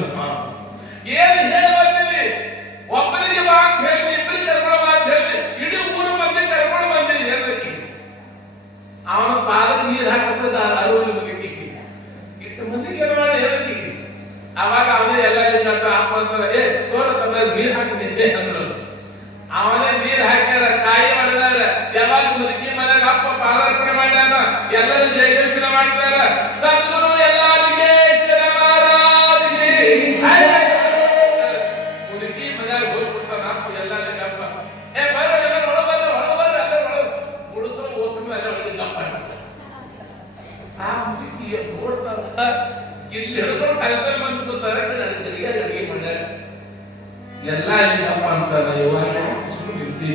ಏನು ಹೇಳಿ ಬರ್ತೀವಿ, ಒಬ್ಬನಿಗೆ ಬಾ ಅಂತ ಹೇಳಿ ಇಬ್ಬರಿಗೆ ಕರ್ಕೊಂಡು ಬಾ ಅಂತ ಹೇಳಿ ಇಡೀ ಊರು ಮಂದಿ ಕರ್ಕೊಂಡು ಬಂದಿದೆ ಏನಕ್ಕೆ. ಅವನ ಪಾದಕ್ಕೆ ನೀರು ಹಾಕಿಸದ ಅರುಳು ಮುದುಕಿ ಇಟ್ಟು ಮಂದಿಗೆ ಏನು ಮಾಡಿ ಹೇಳಕ್ಕೆ. ಅವಾಗ ಅವನೇ ಎಲ್ಲ ಅಪ್ಪ ಅಂತಾರೆ, ಏ ತೋರ ತಂದ ನೀರು ಹಾಕಿದ್ದೆ ಅಂದ್ರು. ಅವನೇ ನೀರು ಹಾಕ್ಯಾರ, ಕಾಯಿ ಮಾಡಿದಾರ. ಯಾವಾಗ ಮುದುಕಿ ಮನೆಗೆ ಅಪ್ಪ ಪಾದಾರ್ಪಣೆ ಮಾಡ್ಯಾನ, ಎಲ್ಲರೂ ಜಯಘೋಷಣೆ ಮಾಡ್ತಾರ. ಸದ್ಗುರು ಎಲ್ಲಾಲಿಂಗೇಶ್ವರ ಮಹಾರಾಜ್ಗೆ ಮುದುಕಿ ಮನ್ಯಾಗ ಹೋಗ್ಬಿಡ್ತಾನ ಅಪ್ಪ ಎಲ್ಲಾಲಿಂಗ ಅಪ್ಪ. ಏ ಬರ್ರ ಎಲ್ಲ ಒಳಬರ್ರ ಒಳಬರ್ರ ಎಲ್ಲ ಒಳ ಉಳಿಸೋ ಓಸಮ ಎಲ್ಲ ಒಳಗೆ ಗಪ್ಪ ಮಾಡ್ತಾರೆ. ಆ ಮುದುಕಿ ನೋಡ್ತಾರ, ಇಲ್ಲಿ ಹಿಡ್ಕೊಂಡು ಕಲ್ಪನೆ ಬಂದ್ಬಿಡ್ತಾರೆ. ಅಡಿಗೆ ಅಡಿಗೆ ಮಾಡ್ಯಾರ. ಎಲ್ಲಾಲಿಂಗಪ್ಪ ಅಂತಾರ, ಇವಾಗ ಸುಮ್ಮನೆ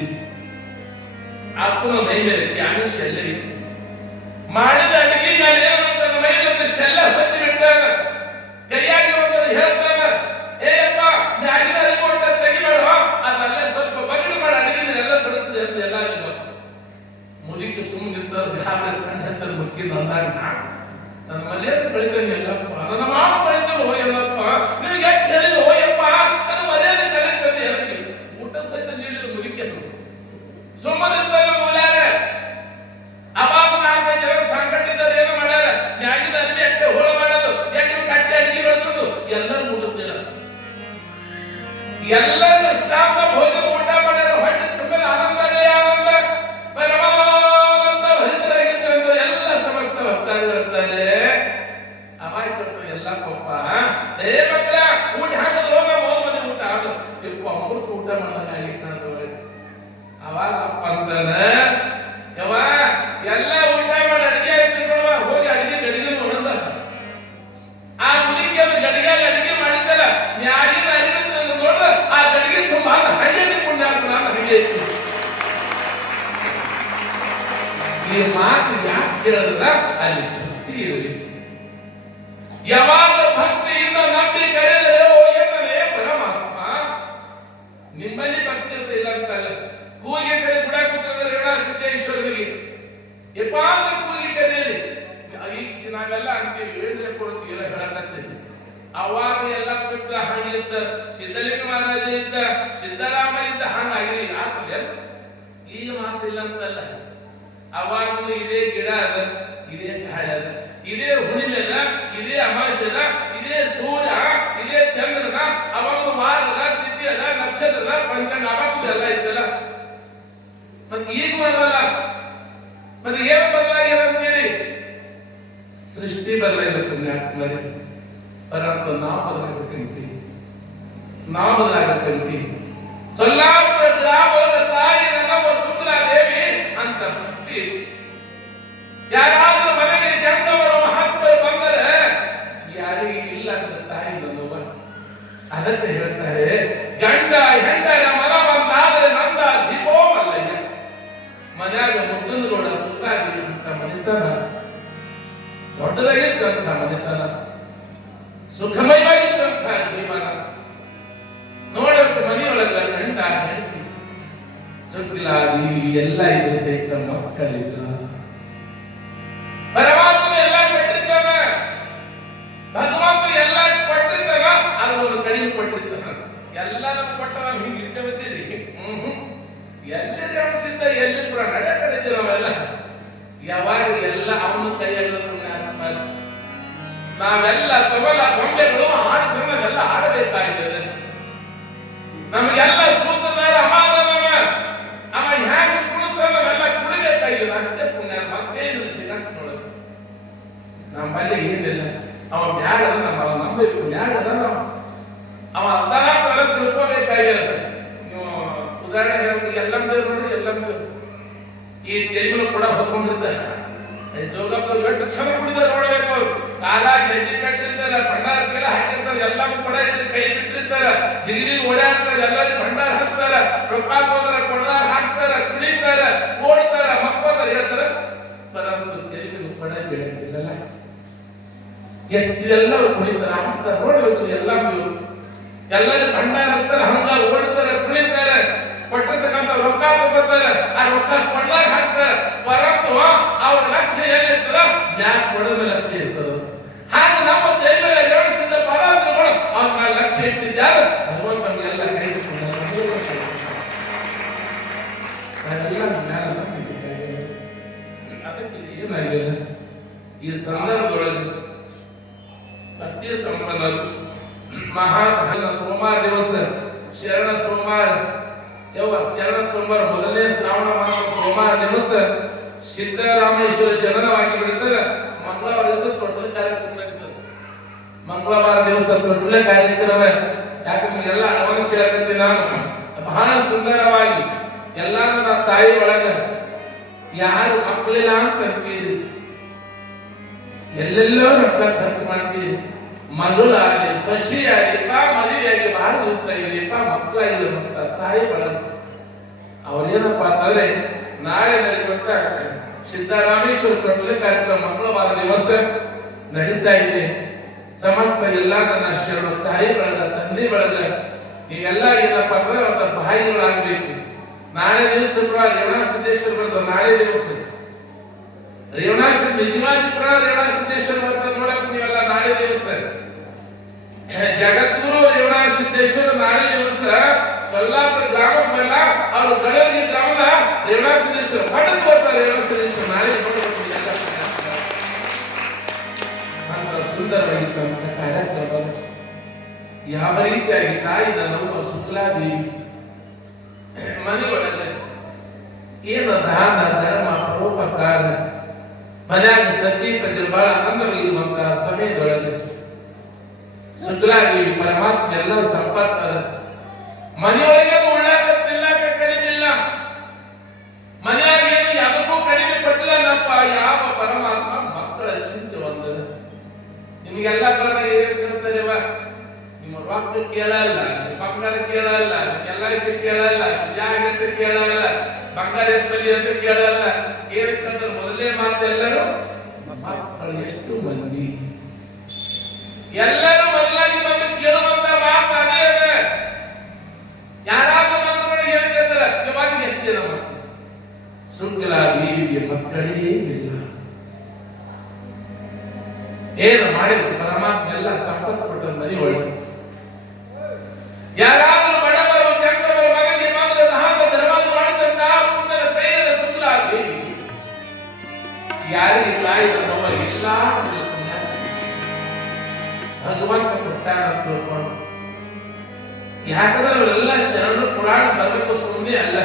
ಅಪ್ಪನ ಮೈ ಮೇಲೆ ಕ್ಯಾನು ಶೆಲ್ಲ ಇತ್ತು. ಮಾಡಿದ ಅಡಿಗೆ ನಾನು ಏನಂತಾನ, ಮೈ ಮೇಲೆ ಶೆಲ್ಲ ಹಚ್ಚಿ ಬಿಡ್ತಾನ. ಕೈಯಾಗಿ ಒಂದನ್ನು ಹೇಳ್ತಾನ, ಏಯಪ್ಪ ಮ್ಯಾಗಿನ ಅಡಿಗೆ ಹೊಟ್ಟ ತೆಗಿಬೇಡ, ಅದಲ್ಲೇ ಸ್ವಲ್ಪ ಬಗಡು ಮಾಡಿ ಅಡಿಗೆ ಎಲ್ಲ ಬಡಿಸಿದೆ ಅಂತ ಎಲ್ಲಾಲಿಂಗಪ್ಪ. ಮುದುಕಿ ಸುಮ್ಮನೆ ನಿಂತವ್ರು ಗಾಬರಿ ಕಣ್ಣು ಹತ್ತದ ಮುದುಕಿ ಬಂದಾಗ ನನ್ನ ಮರ್ಯಾದೆ ಕಳಿತಾನೆ ಎಲ್ಲಪ್ಪ, ನನ್ನ ಮಾಮ ಕಳಿತಾನೆ ಹೋ ಎಲ್ಲಪ್ಪ, ನಿನಗೆ ಎಷ್ಟು ಹೇಳಿದ್ರು ಹೋಯಪ್ಪ, ನನ್ನ ಮರ್ಯಾದೆ ಕಳೆದು ಬಂದು ಹೇಳಕ್ಕೆ. ಊಟ ಸಹಿತ ನೀಡಿದ ಮುದುಕಿ ಸುಮ್ಮನೆ ಮೂಲ್ಯಾಗ. ಅವಾಗ 4-5 ಜನ ಸಂಕಟಿದ್ದಾರೆ, ಏನು ಮಾಡ್ಯಾರ, ಮ್ಯಾಗಿನ ಅರ್ಬಿ ಅಟ್ಟೆ ಹೋಳ ಮಾಡೋದು, ಎಟ್ಟು ಕಟ್ಟೆ ಅಡಿಗೆ ಬೆಳೆಸೋದು, ಎಲ್ಲರೂ ಊಟದ ಎಲ್ಲರೂ ಇಷ್ಟಾಂತ ಭೋಜನ ಊಟ ಮಾಡ್ಯಾರ. ಹೊಟ್ಟೆ ತುಂಬ ಆನಂದನೇ ಆನಂದ, ಪರಮಾನಂದ ಭರಿತರಾಗಿರ್ತಂತ ಎಲ್ಲ ಸಮಸ್ತ ಭಕ್ತಾದಿಗಳಿರ್ತಾರೆ. ಅವಾಗ ಕೊಟ್ಟು ಎಲ್ಲ ಪಪ್ಪ, ಏ ಮಕ್ಕಳ ಊಟ ಹಾಕೋದು, ನಾವು 3 ಮಂದಿ ಊಟ ಆಗೋದು, ಇಪ್ಪ ಅಮೃತ ಊಟ ಮಾಡೋದಾಗಿತ್ತು ನಾನು. ಅವಾಗ ಅಪ್ಪ ಅಂತಾನ, ಯವ್ವ ಎಲ್ಲ ಊಟ ಮಾಡಿ ಅಡಿಗೆ ತಿಳ್ಕೊಳ್ವ, ಹೋಗಿ ಅಡಿಗೆ ಗಡಿಗೆ ನೋಡಂದ. ಆ ಮುದುಕಿ ಅದು ಗಡಿಗೆ ಅಡಿಗೆ ಮಾಡಿದ್ದಲ್ಲ, ಮ್ಯಾಗಿನ ಅಡಿಗೆ ನೋಡ್ದ, ಆ ಗಡಿಗೆ ತುಂಬಾ ಹಾಗೆ ನಿಂತ್ಕೊಂಡ ನಾನು ಹಾಗೆ. ಈ ಮಾತು ಯಾಕೆ ಕೇಳಿದ್ರ, ಅಲ್ಲಿ ಭಕ್ತಿ ಇರಲಿ. ಯಾವಾಗ ಭಕ್ತಿಯಿಂದ ನಂಬಿ ಕರೆದರೆ ಓ ಏನನೇ ಪರಮಾತ್ಮ, ನಿಮ್ಮಲ್ಲಿ ಭಕ್ತಿ ಇರ್ತಿಲ್ಲ ಅಂತಲ್ಲ. ಕೂಗಿ ಕರೆ ಗುಡ ಕೂತ್ರೆ ರೇಣಾ ಸಿದ್ದೇಶ್ವರನಿಗೆ ಯಪ್ಪ ಅಂತ ಕೂಗಿ ಕರೆಯಲಿ. ಈಗ ನಾವೆಲ್ಲ ಅಂತೀವಿ, ಹೇಳ್ರೆ ಕೊಡ್ತೀವಿ ಎಲ್ಲ ಹೇಳಕತ್ತೀವಿ. ಅವಾಗ ಎಲ್ಲ ಬಿಟ್ಟ ಹಾಗಿದ್ದ, ಸಿದ್ಧಲಿಂಗ ಮಹಾರಾಜ ಇದ್ದ, ಸಿದ್ದರಾಮ ಇದ್ದ, ಹಂಗಾಗಿದೆ. ಆಗ್ತದೆ ಈಗ ಮಾತಿಲ್ಲ ಅಂತಲ್ಲ. ಅವಾಗೂ ಇದೇ ಗಿಡ ಅದ, ಇದೇ ಗಾಳಿ ಅದ, ಇದೇ ಹುಣ್ಣಿಮೆದ, ಇದೇ ಅಮಾವಾಸ್ಯದ, ಇದೇ ಸೂರ್ಯ, ಇದೇ ಚಂದ್ರನ, ಅವಾಗ ವಾರದ, ತಿಥಿಯದ, ನಕ್ಷತ್ರದ, ಪಂಚಾಂಗ ಅವಾಗ ಎಲ್ಲ ಇದ್ದಲ್ಲ. ಮತ್ತೆ ಈಗ ಬರಲ್ಲ. ಮತ್ತೆ ಏನು ಬದಲಾಗಿದೆ ಅಂತೀರಿ? ಸೃಷ್ಟಿ ಬದಲಾಗಿರುತ್ತೆ, ಪರಂತು ನಾವು ಬದಲಾಗತ್ತೀವಿ, ನಾವು ಬದಲಾಗತ್ತೀವಿ. ಸೊಲ್ಲಾಪುರ ಗ್ರಾಮದ ತಾಯಿ ನಮ್ಮ ಸುಂದರಾದೇವಿ ಅಂತ ಭಕ್ತಿ. ಯಾರಾದ್ರೂ ಮನೆಗೆ ಜನದವರು ಮಹಾತ್ಮರು ಬಂದರೆ ಯಾರಿಗೆ ಇಲ್ಲ ಅಂತ ತಾಯಿ ನನ್ನವ. ಅದಕ್ಕೆ ಹೇಳ್ತಾರೆ, ಗಂಡ ಹೆಂಡರ ಮನ ಬಂದಾದರೆ ನಂದ ದೀಪೋ ಮಲ್ಲಯ್ಯ. ಮನ್ಯಾಗ ಮುದ್ದನಗೌಡ ಸುತ್ತಾಗಿ ಅಂತ ಮನೆತನ, ದೊಡ್ಡದಾಗಿರ್ತಂಥ ಮನೆತನ, ಸುಖಮಯವಾಗಿದ್ದಂಥ ಜೀವನ. ನೋಡಕ್ಕೆ ಮನೆಯೊಳಗ ಗಂಡ ಹೆಂಡತಿ ಸುಗ್ಲಾದಿ ಎಲ್ಲ ಇದು ಸಹಿತ ಮಕ್ಕಳಿಲ್ಲ. ಪರಮಾತ್ಮ ಎಲ್ಲ ಕೊಟ್ಟಿದ್ದಾನ, ಭಗವಂತ ಎಲ್ಲ ಕೊಟ್ಟಿದ್ದಾನ, ಅದೊಂದು ಕಡಿಮೆ ಕೊಟ್ಟಿದ್ದಾನ. ಎಲ್ಲ ನಮ್ಗೆ ಕೊಟ್ಟ ನಾವು ಹಿಂಗೆ ಇರ್ತೇವತ್ತೀರಿ. ಎಲ್ಲಿ ಅನಿಸಿದ್ದ ಎಲ್ಲಿ ಪುರ ನಡೆ ಕಡಿತೀವಿ ನಾವೆಲ್ಲ. ಯಾವಾಗ ಎಲ್ಲ ಅವನ ಕೈಯಾಗ ನಾವೆಲ್ಲ ತಗೊಲ್ಲ ಗೊಂಬೆಗಳು ಆಡಿಸ ನಾವೆಲ್ಲ ಆಡಬೇಕಾಗಿದೆ. ನಮಗೆಲ್ಲ ಸೂತ್ರಧಾರ ಅಮಾದನವ, ಅವ ಹ್ಯಾಂಗ ಕುಣಿತಾನ ನಾವೆಲ್ಲ ಕುಣಿಬೇಕಾಗಿದೆ. ಅಷ್ಟೇ ಪುಣ್ಯ, ಮತ್ತೇನು ಜಗತ್ತಿನೊಳಗೆ ನಮ್ಮಲ್ಲಿ ಏನಿಲ್ಲ. ಅವ ಬ್ಯಾಗ ನಮ್ಮ ನಂಬಿ ತಗೊಂಡಿರ್ತಾರೆ. ಜೋಗಪ್ಪರು ಎಷ್ಟು ಚಲೋ ಕುಡಿದ ನೋಡ್ಬೇಕು ಅವ್ರು. ಕಾಲಾಗಿ ಹೆಜ್ಜೆ ಕಟ್ಟಿರ್ತಾರೆ, ಭಂಡಾರಕ್ಕೆಲ್ಲ ಹಾಕಿರ್ತಾರೆ, ಎಲ್ಲರೂ ಕೂಡ ಹಿಡಿದು ಕೈ ಬಿಟ್ಟಿರ್ತಾರೆ, ಗಿರಿಗಿ ಓಡಾಡ್ತಾರೆ, ಎಲ್ಲರಿಗೂ ಭಂಡಾರ ಹಾಕ್ತಾರ, ರೊಕ್ಕ ಹೋದ್ರ ಕೊಡಾರ ಹಾಕ್ತಾರ, ಕುಡಿತಾರ, ಓಡ್ತಾರ, ಮಕ್ಕಳ ಹೇಳ್ತಾರ. ಪರಂತು ತೆರಿಗೆ ಕೊಡ ಬೀಳಂಗಿಲ್ಲಲ್ಲ. ಎಷ್ಟು ಎಲ್ಲರೂ ಕುಡಿತಾರ ಹಾಕ್ತಾರ ನೋಡ್ಬೇಕು. ಎಲ್ಲರೂ ಭಂಡಾರ ಹಾಕ್ತಾರ, ಹಂಗ ಓಡ್ತಾರ, ಕುಳಿತಾರ, ಕೊಟ್ಟಿರ್ತಕ್ಕಂಥ ರೊಕ್ಕ ತಗೋತಾರ, ಆ ರೊಕ್ಕ ಕೊಳ್ಳಾಗ ಹಾಕ್ತಾರ. ಪರಂತು ಅವ್ರ ಲಕ್ಷ್ಯ ಏನಿರ್ತದ, ಮ್ಯಾಕ್ ಕೊಡೋದ್ರ ಲಕ್ಷ್ಯ ಇರ್ತದ. ಹಾಗೆ ನಮ್ಮ ತೆರಿಗೆ ಜೋಡಿಸಿದ ಪರಂತುಗಳು ಅವ್ರ ಲಕ್ಷ್ಯ ಇಟ್ಟಿದ್ದಾರೆ. ಭಗವಂತ ನಮಗೆಲ್ಲ ಕೈ ಅದಕ್ಕೆ ಏನಾಗಿಲ್ಲ. ಈ ಸಂದರ್ಭದೊಳಗೆ ಅತಿ ಸಂಪನ್ನರು ಮಹಾಧನ ಸೋಮವಾರ ದಿವಸ ಶರಣ ಸೋಮವಾರ ಶರಣ ಸೋಮವಾರ ಮೊದಲನೇ ಶ್ರಾವಣ ಮಾಸ ಸೋಮವಾರ ದಿವಸ ಸಿದ್ದರಾಮೇಶ್ವರ ಜನನವಾಗಿ ಬಿಡುತ್ತಾರೆ. ಮಂಗಳವಾರ ದಿವಸ ತೊಟ್ಟಲ ಕಾರ್ಯಕ್ರಮ ನಡೀತದೆ. ಮಂಗಳವಾರ ದಿವಸ ತೊಟ್ಟಲ ಕಾರ್ಯಕ್ರಮ ಯಾಕಂದ್ರೆ ಎಲ್ಲ ಅಳವಡಿಸಿ ಹೇಳಕತ್ತೀನಿ ನಾನು. ಬಹಳ ಸುಂದರವಾಗಿ ಎಲ್ಲ ನನ್ನ ತಾಯಿ ಒಳಗ ಯಾರು ಮಕ್ಕಳಿಲ್ಲ ಅಂತ ಅಂತೀರಿ, ಎಲ್ಲೆಲ್ಲೋ ರೊಕ್ಕ ಖರ್ಚು ಮಾಡ್ತೀರಿ. ಮಗಳಾಗಲಿ ಸೊಸೆಯಾಗಲಿ ಮದುವೆಯಾಗಿ ಬಹಳ ದಿವಸ ಆಗಿಲಿಪ್ಪ ಮಕ್ಕಳಾಗಿಲ್ಲ ಅಂತ ತಾಯಿ ಒಳಗ ಅವ್ರೇನಪ್ಪ ಅಂತಂದ್ರೆ ನಾಳೆ ನಡೆಯುವಂತ ಸಿದ್ದರಾಮೇಶ್ವರ ತೊಟ್ಟಲ ಕಾರ್ಯಕ್ರಮ ಮಂಗಳವಾರ ದಿವಸ ನಡೀತಾ ಇದೆ. ಸಮಸ್ತ ಎಲ್ಲ ನನ್ನ ಶರಣ ತಾಯಿ ಬಳಗ ತಂದೆ ಬಳಗ ನೀವೆಲ್ಲ ಏನಪ್ಪ ಅಂದ್ರೆ ಅವರ ಬಾಯಿಗಳಾಗಬೇಕು. ನಾಳೆ ದಿವಸ ಕೂಡ ರೇವಣ ಸಿದ್ದೇಶ್ವರ ಬರ್ತದೆ. ನಾಳೆ ದಿವಸ ರೇವಣ ನಿಜವಾಗಿ ಕೂಡ ರೇವಣ ಸಿದ್ದೇಶ್ವರ ಬರ್ತದೆ ನೋಡಕ್ ನೀವೆಲ್ಲ ನಾಳೆ ದಿವಸ. ಜಗದ್ಗುರು ರೇವಣ ಸಿದ್ದೇಶ್ವರ ನಾಳೆ ದಿವಸ ಸೊಲ್ಲಾಪುರ ಗ್ರಾಮಕ್ಕೆ ಬಲ್ಲ, ಅವರು ಗಳಗಿ ಗ್ರಾಮದ ರೇವಣ ಸಿದ್ದೇಶ್ವರ ಮಠಕ್ಕೆ ಬರ್ತಾರೆ. ರೇವಣ ಸಿದ್ದೇಶ್ವರ ನಾಳೆ ಅಂತ ಸುಂದರವಾಗಿದ್ದಂತ ಕಾರ್ಯಕ್ರಮ. ಯಾವ ರೀತಿಯಾಗಿ ತಾಯಿ ನಮ್ಮ ಶುಕ್ಲಾದೇವಿ ಮನೆಯೊಳಗೆ ಏನು ದಾನ ಧರ್ಮ ಪರೋಪಕಾರ ಮನ್ಯಾಗ ಸತಿ ಪತಿ ಬಹಳ ಆನಂದವಾಗಿರುವಂತಹ ಸಮಯದೊಳಗೆ ಶುಕ್ಲಾದೇವಿ ಪರಮಾತ್ಮ ಎಲ್ಲ ಸಂಪರ್ಕದ ಮನೆಯೊಳಗೆ ಉಳ್ಳಾಕ ತಿನ್ನಕ ಕಡಿಮೆ ಇಲ್ಲ, ಮನೆಯಾಗೇನು ಯಾವುದಕ್ಕೂ ಕಡಿಮೆ ಪಟ್ಟಿಲ್ಲ. ನಪ್ಪ ಯಾವ ಪರಮಾತ್ಮ ಮಕ್ಕಳ ಚಿಂತೆ ಒಂದದ. ನಿಮಗೆಲ್ಲ ಬರ ಏನ್ ಕೇಳ್ತಾರೆವ, ನಿಮ್ಮ ರೊಕ್ಕ ಕೇಳಲ್ಲ, ನಿಮ್ಮ ಬಂಗಾರ ಕೇಳಲ್ಲ, ಎಲ್ಲ ವಿಷಯ ಕೇಳಲ್ಲ, ಜಾಗ ಅಂತ ಕೇಳಲ್ಲ, ಬಂಗಾರ ಎಷ್ಟಲ್ಲಿ ಅಂತ ಕೇಳಲ್ಲ. ಏನಕ್ಕಂದ್ರೆ ಮೊದಲೇ ಮಾತು ಎಲ್ಲರೂ ಮಕ್ಕಳು ಎಷ್ಟು ಮಂದಿ ಎಲ್ಲರೂ ಮೊದಲಾಗಿ ಬಂದು ಕೇಳುವಂತ ಮಾತು ಅದೇ ಅದ. ಯಾರಾದ್ರೂ ಮಕ್ಕಳು ಏನ್ ಕೇಳ್ತಾರ, ಇವಾಗ ಎಷ್ಟು ಜನ ಮಕ್ಕಳು? ಶುಕ್ಲಾದೇವಿಗೆ ಮಕ್ಕಳೇ ಇಲ್ಲ. ಏನು ಮಾಡಿದ್ರು ಪರಮಾತ್ಮ ಎಲ್ಲ ಸಂಪತ್ತು ಕೊಟ್ಟ ಮನೆ ಒಳಗೆ. ಯಾರಾದ್ರೂ ಬಡವರು ಕೆಟ್ಟವರು ಮನೆಗೆ ಬಂದ್ರೆ ದಾನ ಧರ್ಮ ಮಾಡಿದಂತ ಪುಣ್ಯದ ಕೈಯಲ್ಲಿ ಶುಕ್ಲಾದೇವಿ ಯಾರಿಗೆ ತಾಯಿದ ನೋವ ಇಲ್ಲ ಭಗವಂತ ಕೊಟ್ಟಾನ ಅಂತ ತಿಳ್ಕೊಂಡು. ಯಾಕಂದ್ರೆ ಅವರೆಲ್ಲ ಶರಣರು ಪುರಾಣ ಬರಬೇಕು ಸುಮ್ಮನೆ ಅಲ್ಲ.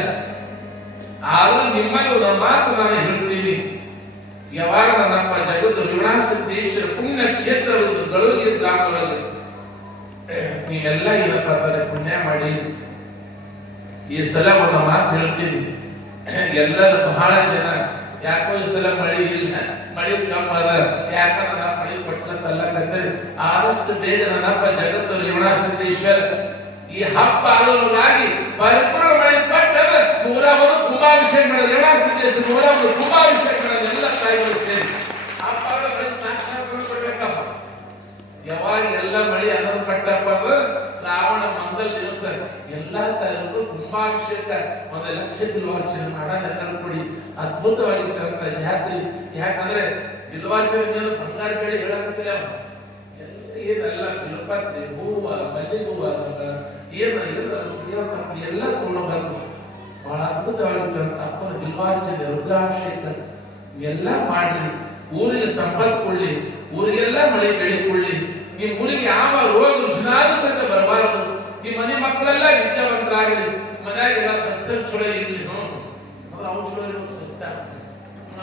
ಆದ್ರೂ ನಿಮ್ಮಲ್ಲಿ ಒಂದು ಮಾತು ನಾನು ಹೇಳ್ತೀನಿ. ಯಾವಾಗ ನನ್ನಪ್ಪ ಜಗತ್ತು ರೇವಣಸಿದ್ದೇಶ್ವರ ಪುಣ್ಯ ಕ್ಷೇತ್ರಗಳು ಗಳೂರಿಗೆ ಗ್ರಾಮದೊಳಗೆ ನೀವೆಲ್ಲ ಏನಪ್ಪ ಅಂತಾರೆ ಪುಣ್ಯ ಮಾಡಿ ಈ ಸಲ ಒಂದು ಮಾತು ಹೇಳ್ತೀನಿ. ಎಲ್ಲರೂ ಬಹಳ ಜನ ಯಾಕೋ ಈ ಸಲ ಮಳಿ ಇಲ್ಲ, ಮಳಿ ಕಮ್ಮ ಅದ, ಯಾಕಂದ್ರೆ ನಾ ಮಳಿ ಕೊಟ್ಟಲ್ಲಕಂದ್ರೆ ಆದಷ್ಟು ಬೇಗ ನನ್ನಪ್ಪ ಜಗತ್ತು ರೇವಣಸಿದ್ದೇಶ್ವರ ಈ ಹಬ್ಬ ಆಗೋದಾಗಿ ಪರಿಪೂರ್ಣ ಮಳೆ ಕೊಟ್ಟಂದ್ರೆ 101 ಕುಂಭಾಭಿಷೇಕ ಮಾಡೋದು. ರೇವಣಸಿದ್ದೇಶ್ವರ 101 ಕುಂಭಾಭಿಷೇಕ ಮಾಡೋದು ಎಲ್ಲ ತಾಯಿಗಳು ಸೇರಿ ಹಬ್ಬ ಸಾಕ್ಷಾತ್ ಕೊಡ್ಬೇಕಪ್ಪ. ಯಾವಾಗ ಎಲ್ಲ ಮಳೆ ಅನ್ನೋದು ಕಟ್ಟಪ್ಪ ಅಂದ್ರೆ ಶ್ರಾವಣ ಮಂಗಲ ದಿವಸ ಎಲ್ಲಾ ತಾಯಿಗೂ ಕುಂಭಾಭಿಷೇಕ 1 ಲಕ್ಷ ಬಿಲ್ವಾರ್ಚನೆ ಮಾಡೋದೆಲ್ಲರೂ ಕೂಡಿ ಅದ್ಭುತವಾಗಿರ್ತಕ್ಕಂಥ ಜಾತ್ರೆ. ಯಾಕಂದ್ರೆ ಬಿಲ್ವಾರ್ಚನೆ ಬಂಗಾರ ಬೇಡಿ ಹೇಳಕತ್ತಿಲ್ಲ, ಏನೆಲ್ಲ ಬಿಲ್ಪತ್ರೆ ಹೂವ ಮಲ್ಲಿಗೆ ಹೂವ ಏನು ಎಲ್ಲ ತಗೊಂಡು ಬಂದು ಬಹಳ ಅದ್ಭುತವಾಗಿರ್ತಕ್ಕಂಥ ಅಪ್ಪನ ಬಿಲ್ವಾರ್ಚನೆ ರುದ್ರಾಭಿಷೇಕ ಇವೆಲ್ಲ ಮಾಡಿ ಊರಿಗೆ ಸಂಪತ್ತು ಕೊಳ್ಳಿ, ಊರಿಗೆಲ್ಲ ಮಳೆ ಬೆಳೆ ಕೊಳ್ಳಿ. ನಿಮ್ಮ ಊರಿಗೆ ಯಾವ ರೋಗ ರುಜಿನಾದ್ರೂ ಸಹಿತ ಬರಬಾರದು. ನಿಮ್ಮ ಮನೆ ಮಕ್ಕಳೆಲ್ಲ ವಿದ್ಯಾವಂತರಾಗಲಿ, ಮನೆಯಾಗೆಲ್ಲ ಸ್ವಸ್ಥ ಚಲೋ ಇರಲಿ. ಅವ್ರು ಅವ್ರು ಚಲೋ ಸ್ವಸ್ಥ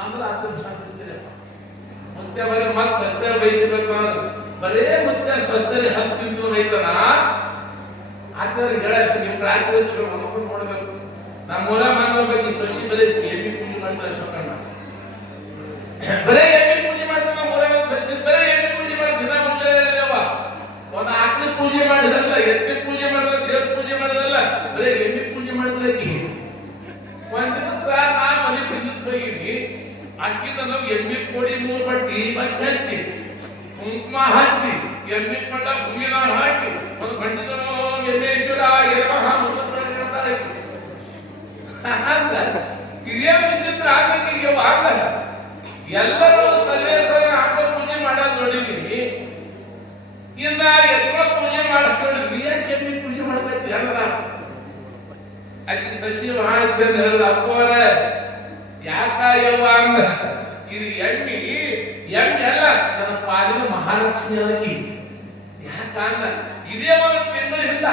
ಅಂದ್ರೆ ಆತ್ಮಶಾಂತಿ ಮುತ್ಯ ಬರೀ ಮತ್ತೆ ಸ್ವಸ್ಥ ಬೈತಿರ್ಬೇಕು. ಬರೇ ಮುತ್ಯ ಸ್ವಸ್ಥರಿ 10 ತಿಂಗಳು ಬೈತಾನ ಆದ್ರೆ ಹೇಳ ನೀವು ರಾತ್ರಿ ಚಲೋ ನೋಡ್ಬೇಕು. ನಮ್ಮೂರ ಮನೆ ಬಗ್ಗೆ ಸೊಸಿ ಬರೀ ಎಮ್ಮಿ ಕುಂಡಿ ಮಾಡಿದ್ರೆ ಅಶೋಕಣ್ಣ ಬರೇ ಎಮ್ಮೆ ಪೂಜೆ ಮಾಡ್ತಾನ ಮೂರಾಗ ಸೃಷ್ಟಿ ಬರೇ ಎಮ್ಮೆ ಪೂಜೆ ಮಾಡಿ ದಿನ ಮುಂಜಾನೆ ಹೇಳಿದವ ಒಂದು ಆಕಳ ಪೂಜೆ ಮಾಡಿದಲ್ಲ ಎಮ್ಮೆ ಪೂಜೆ ಮಾಡಿದ ದೇವ್ರ ಪೂಜೆ ಮಾಡಿದಲ್ಲ ಬರೇ ಎಮ್ಮೆ ಪೂಜೆ ಮಾಡಿದ್ರೆ ಒಂದ್ ದಿವಸ ನಾ ಮನೆ ಬಿದ್ದಕ್ಕೆ ಹೋಗಿವಿ ಅಕ್ಕಿನ ನಾವು ಎಮ್ಮೆ ಕೋಡಿ 3 ಬಟ್ಟಿ ಬಾಕಿ ಹಚ್ಚಿ ಕುಂಕುಮ ಹಚ್ಚಿ ಎಮ್ಮೆ ಕೊಂಡ ಭೂಮಿನ ಹಾಕಿ ಒಂದು ಗಂಡದನು ಎಮ್ಮೇಶ್ವರ ಎರಮಹ ಮುಖದೊಳಗೆ ಹಿರಿಯ ವಿಚಿತ್ರ ಆಗ್ಬೇಕೀಗ ಆಗ್ಲಲ್ಲ ಎಲ್ಲರೂ ಸಲೇಸರ ಆಕಳ ಪೂಜೆ ಮಾಡೋದು ನೋಡಿದ್ವಿ ಇನ್ನ ಎತ್ತರ ಪೂಜೆ ಮಾಡೋದು ನೋಡಿದ್ವಿ ಯಾಕೆ ಎಮ್ಮೆ ಪೂಜೆ ಮಾಡ್ಬೇಕು ಎಲ್ಲ ಆಕಿ ಸಸಿ ಬಹಳ ಚಂದ ಹೇಳಿದ ಅಪ್ಪವರ ಯಾಕ ಯವ್ವ ಅಂದ ಇದು ಎಮ್ಮಿ ಅಲ್ಲ ನನ್ನ ಪಾಲಿನ ಮಹಾಲಕ್ಷ್ಮಿ ಅದಕ್ಕೆ ಯಾಕ ಅಂದ ಇದೇ ಒಂದು ತಿಂಗಳ ಹಿಂದ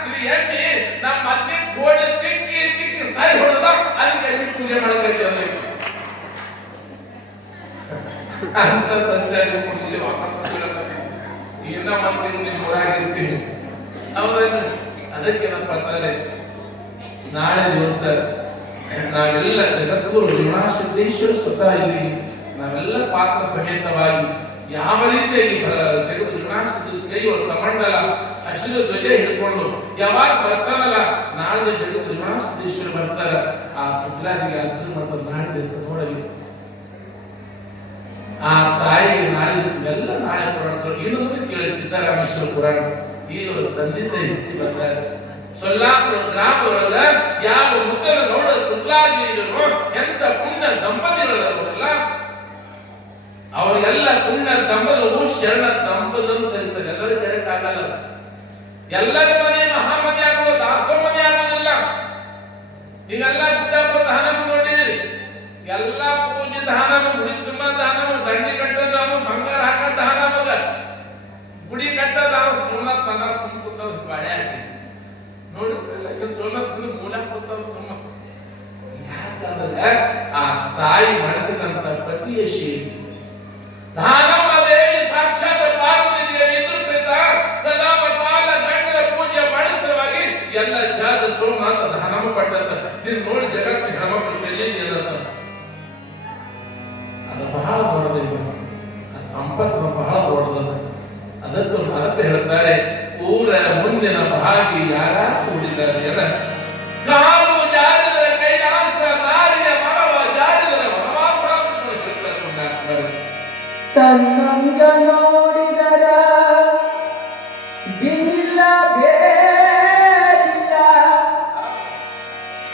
ಇದು ಎಮ್ಮಿ ನಮ್ಮ ಮತ್ತೆ ಕೋಡಿ ತಿಕ್ಕಿ ಸಾಯಿ ಹೊಡೆದ ಅದಕ್ಕೆ ಎಮ್ಮಿ ಪೂಜೆ ಮಾಡಕ್ಕೆ ಅಂತ ಸಂಜೆ ವಾಪಸ್ ಇನ್ನ ಮತ್ತೆ ನಿಮ್ಮ ಊರಾಗಿರ್ತೀನಿ ಅದಕ್ಕೆ ನಮ್ಮ ನಾಳೆ ದಿವಸ ನಾವೆಲ್ಲ ಜಗದ್ಗುರು ರೇವಣಸಿದ್ದೇಶ್ವರ ಸ್ವತಃ ಇಲ್ಲಿ ನಾವೆಲ್ಲ ಪಾತ್ರ ಸಮೇತವಾಗಿ ಯಾವ ರೀತಿಯಾಗಿ ಜಗದ್ಗುರು ರೇವಣಸಿದ್ದೇಶ್ವರ ಕೈಗಳು ಕಮಂಡಲ ಹಸಿರು ಧ್ವಜ ಹಿಡ್ಕೊಂಡು ಯಾವಾಗ ಬರ್ತಾರಲ್ಲ ನಾಳೆ ಜಗದ್ಗುರು ರೇವಣಸಿದ್ದೇಶ್ವರ ಬರ್ತಾರ ಆ ಸಿದ್ಧರಾಜಿಗೆ ಹಸಿರು ಮಾಡ್ತಾರೆ ನಾಳೆ ದಿವಸ ನೋಡಲಿ ಆ ತಾಯಿಗೆ ನಾಳೆ ಎಲ್ಲ ನಾಳೆ ಪುರಾಣ ಇನ್ನೊಂದು ಕೇಳಿ ಸಿದ್ದರಾಮೇಶ್ವರ ಪುರಾಣ ಈಗ ಅವರು ತಂದಿದ್ದ ಎತ್ತಿ ಬರ್ತಾರೆ ಸೊಲ್ಲಾಪುರ ಗ್ರಾಮದೊಳಗ ಯಾವ ಮುದ್ದನ ನೋಡ ಸುಲ್ಲಾದೇವಿಯರು ಎಂತ ಪುಣ್ಯ ದಂಪತಿಗಳಲ್ಲ ಅವರಿಗೆಲ್ಲ ಪುಣ್ಯ ದಂಪತಿಗಳು ಶರಣ ದಂಪತಿಗಳು ಕರೀತಾರೆ ಎಲ್ಲರೂ ಕರೆಯಕ್ಕಾಗಲ್ಲ ಎಲ್ಲರ ಮನೆ ಮಹಾಮನೆ ಆಗುವ ದಾಸೋ ಮನೆ ಆಗೋದಿಲ್ಲ ಈಗೆಲ್ಲ ಗುಡ್ಡಪ್ಪ ದಾನವ ನೋಡಿರಿ ಎಲ್ಲ ಪೂಜೆ ದಾನವ ಗುಡಿ ತುಂಬ ದಾನವ ದಂಡಿ ಕಟ್ಟೋ ದಾನ ಬಂಗಾರ ಹಾಕ ದಾನವಾಗ ಗುಡಿ ಕಟ್ಟ ದಾನ ಸೋಮನಾಥ್ ತನ ಸುಂಕುತ್ತ ಬಾಳೆ ಹಾಕಿ ನೋಡಿದ್ರಲ್ಲ ಸೋಮನಾಥ್ ಮೂಲ ಕೂತಾರ ಸುಮ್ಮ ಯಾಕಂದ್ರೆ ಆ ತಾಯಿ ಮಾಡಿದಂತ ಪತಿಯ ಶೀಲಿ ದಾನವ ದೇವಿ ಸಾಕ್ಷಾತ್ ಪಾರ್ವತಿ ದೇವಿ ಇದ್ರು ಸಹಿತ ಸದಾ ಕಾಲ ಗಂಡನ ಪೂಜೆ ಮಾಡಿಸಲವಾಗಿ ಎಲ್ಲ ಜಾಗ ಸೋಮನಾಥ ದಾನವ ಪಟ್ಟಂತ ನೀನು ನೋಡಿ ಜಗತ್ತಿನ ಹೆಣ್ಮಕ್ಳು ಏನಂತ ಅದು ಬಹಳ ದೊಡ್ಡದಿಲ್ಲ ಆ ಸಂಪತ್ತು ಬಹಳ ದೊಡ್ಡದ ಅದಕ್ಕೆ ಹೇಳ್ತಾರೆ ಊರ ಮುಂದಿನ ಭಾಗಿ ಯಾರ ಕೂಡಿದ್ದಾರೆ ಕಾಲು ಜಾರಿದರ ಕೈಲಾಸ ನಾರಿಯ ಮರವ ಜಾರಿದರ ವನವಾಸ ತನ್ನಂಗ ನೋಡಿದರ ಬಿನಿಲ್ಲ ಬೇಡಿಲ್ಲ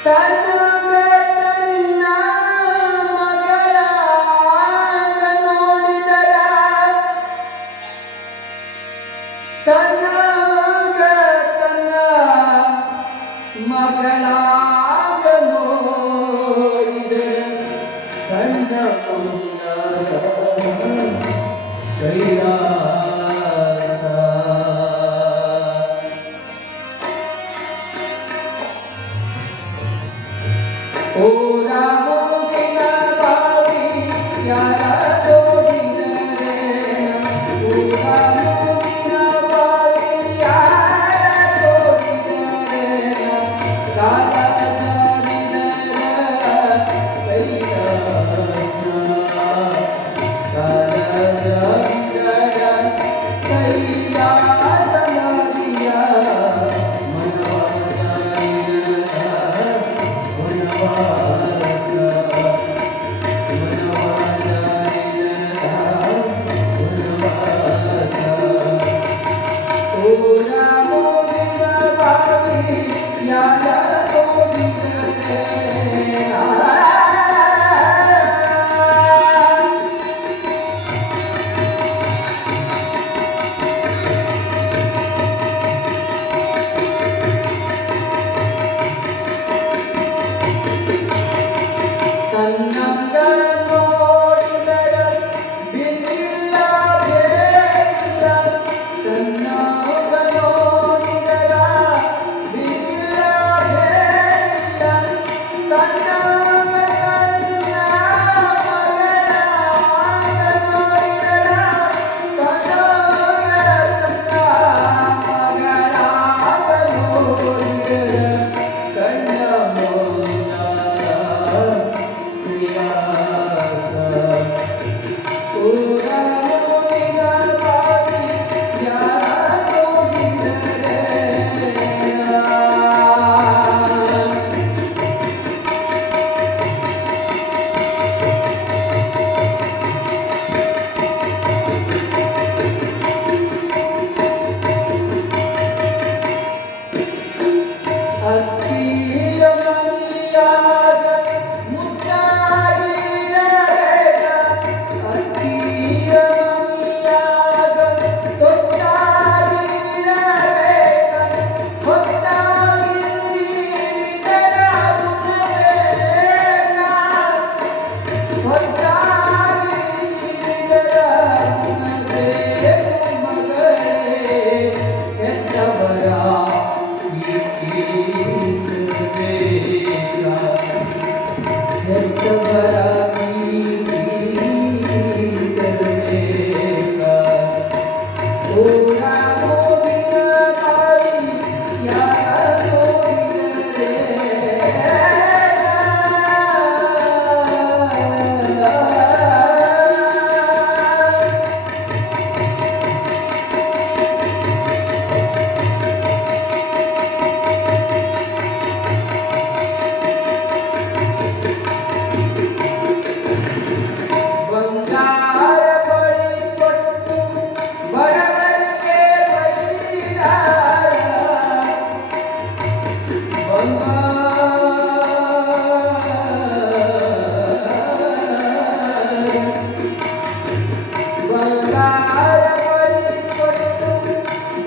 ತನ್ನಂಗ ತನ್ನ ಮಗಳ ನೋಡಿದರ ತನ್ನಂಗ ತನ್ನ ಮಗಳಾಗ ನೋಡಿದರ ಕಣ್ಣ ಕೈಲಾಸ ಓ ರಾಮೋಗಿನ ಬಾವಿ ಯಾರ ತೋಡಿದರೆ ಓ ರಾಮೋಗಿನ ಬಾವಿ ಯಾರ ತೋಡಿದರೆ ಕಾಲ ಜಾರಿದರ ಕೈಲಾಸ ಕಾಲ ಜಾರಿದರ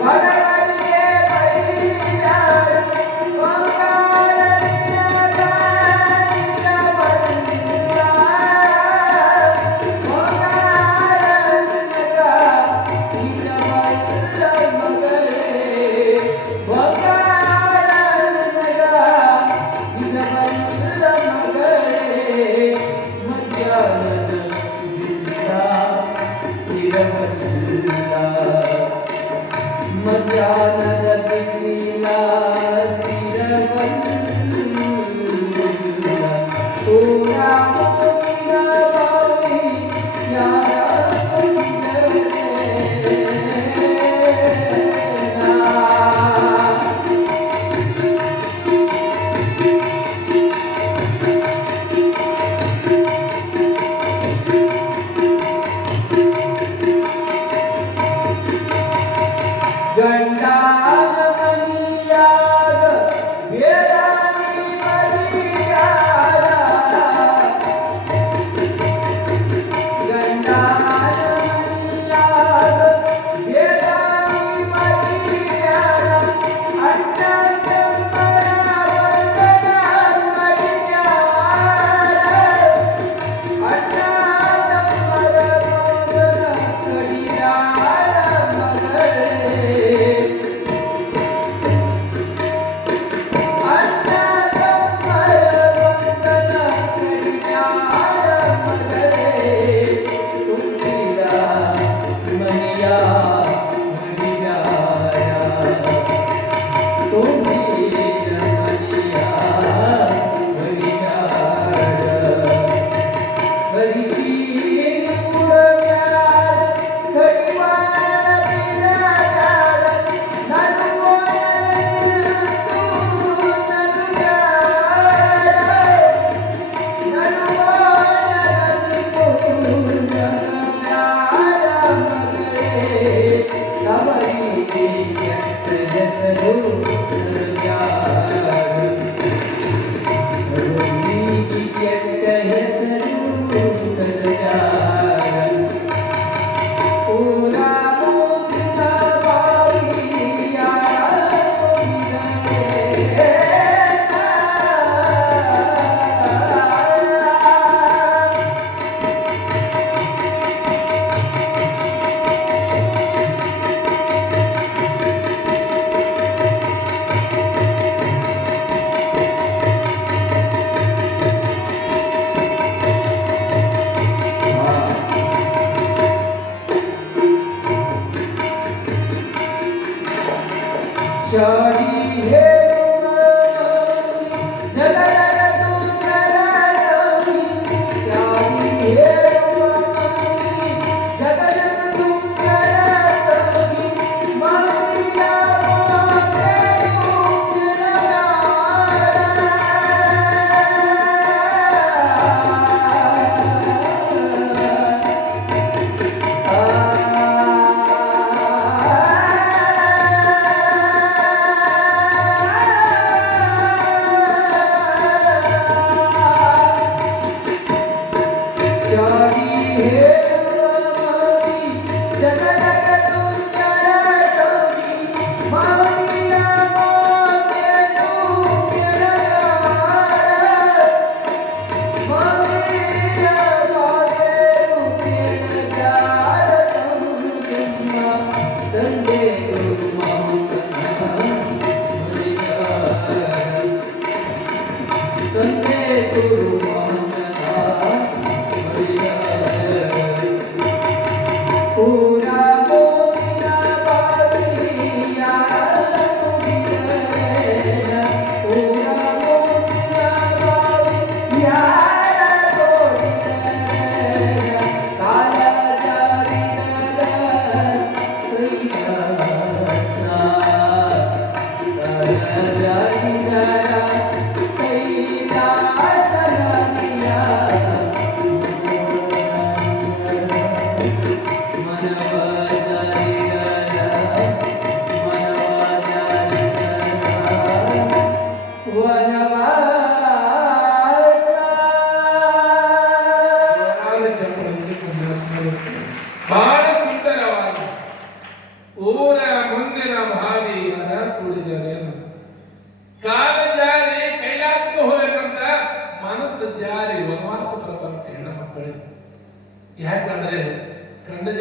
ವನವನ್ನೇ ಬೈದಾಡು ಬಂಗಾರನಿನ ಗಾಳಿಯ ಬಂದ ಬಂಗಾರನಿನ ಗಾಳಿಯ ಬಂದ ಮಗಳೇ ಬಂಗಾರನಿನ ಗಾಳಿಯ ಬಂದ ಮಗಳೇ ಮಧ್ಯಾಹ್ನದ ಬಿಸಿಲ ಸ್ಥಿರವಲ್ಲ ಮಧ್ಯಾಹ್ನದ ಬಿಸಿಲ ಸ್ಥಿರವಲ್ಲ ಓ ರಾಮೋಗಿನ ಬಾವಿ ಯಾರ ಗಂಡಾನ ಮನಿಯಾಗ ಬೇರಾಣಿ ಮರಿಯಾದ ಗಂಡಾನ ಮನಿಯಾಗ ಬೇರಾಣಿ ಮರಿಯಾದ ಅಣ್ಣ ತಮ್ಮರ ವಂದನ ಕಡಿಯಾರ ಅಣ್ಣ ತಮ್ಮರ ವಂದನ ಕಡಿಯಾರ ಮಗಳೇ ಅಣ್ಣ ತಮ್ಮರ ವಂದನ ಕಡಿಯಾರ ಮಗಳೇ ತುಂಬಿದ ಮನೆಯ ಮಡಿಯಾರ ತುಂಬಿದ ಮನೆಯ ಮಡಿಯಾರ ಹರಿಶೀರಿ ಉಡಬ್ಯಾಡ ಕಡಿವಾಳ ಬಿಡಬ್ಯಾಡ ನಡುವೊಳಗಿದ್ದು ನಗುಬ್ಯಾಡ ನಡುವೊಳಗಿದ್ದು ನಗುಬ್ಯಾಡ ಮಗಳೇ ತವರಿಗೆ ಕೆಟ್ಟ ಹೆಸರು ತರಬ್ಯಾಡ ತವರಿಗೆ ಕೆಟ್ಟ ಹೆಸರು ತರಬ್ಯಾಡ ಓ ರಾಮೋಗಿನ ಬಾವಿ ಯಾರ ತುಂಬಿದರೆ ಚಾಡಿ ಹೇಳುವ ಜಗದ ತುಂಗರಾಗಿ ಚಾಡಿ ಹೇಳುವ ಜಗದ ತುಂಗರಾಗಿ ಮಾತಿಯ ಮಾತೆಯು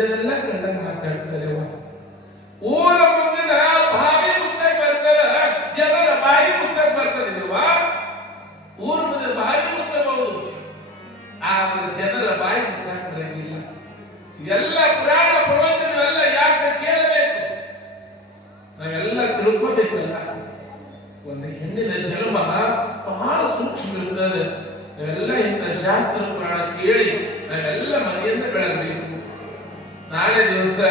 ಜನ ಕಂಡಂಗ ಮಾತಾಡ್ತಾರೆ. ಊರ ಮುಂದಿನ ಬಾವಿ ಮುಚ್ಚಕ್ ಬರ್ತದ, ಜನರ ಬಾಯಿ ಮುಚ್ಚಕ್ ಬರ್ತದಿಲ್ವ? ಊರ ಮುಂದೆ ಬಾಯಿ ಮುಚ್ಚಬಹುದು, ಆದ್ರೆ ಜನರ ಬಾಯಿ ಮುಚ್ಚಕ್ ಬರಂಗಿಲ್ಲ. ಎಲ್ಲ ಪುರಾಣ ಪ್ರವಚನವೆಲ್ಲ ಯಾಕೆ ಕೇಳಬೇಕು? ನಾವೆಲ್ಲ ತಿಳ್ಕೋಬೇಕಲ್ಲ. ಒಂದು ಹೆಣ್ಣಿನ ಜನ್ಮ ಬಹಳ ಸೂಕ್ಷ್ಮ ಇರ್ತದೆ. ನಾವೆಲ್ಲ ಇಂಥ ಶಾಸ್ತ್ರ ಪುರಾಣ ಕೇಳಿ ನಾವೆಲ್ಲ ಮನೆಯಿಂದ ಬೆಳಗಬೇಕು. ನಾಳೆ ದಿವಸ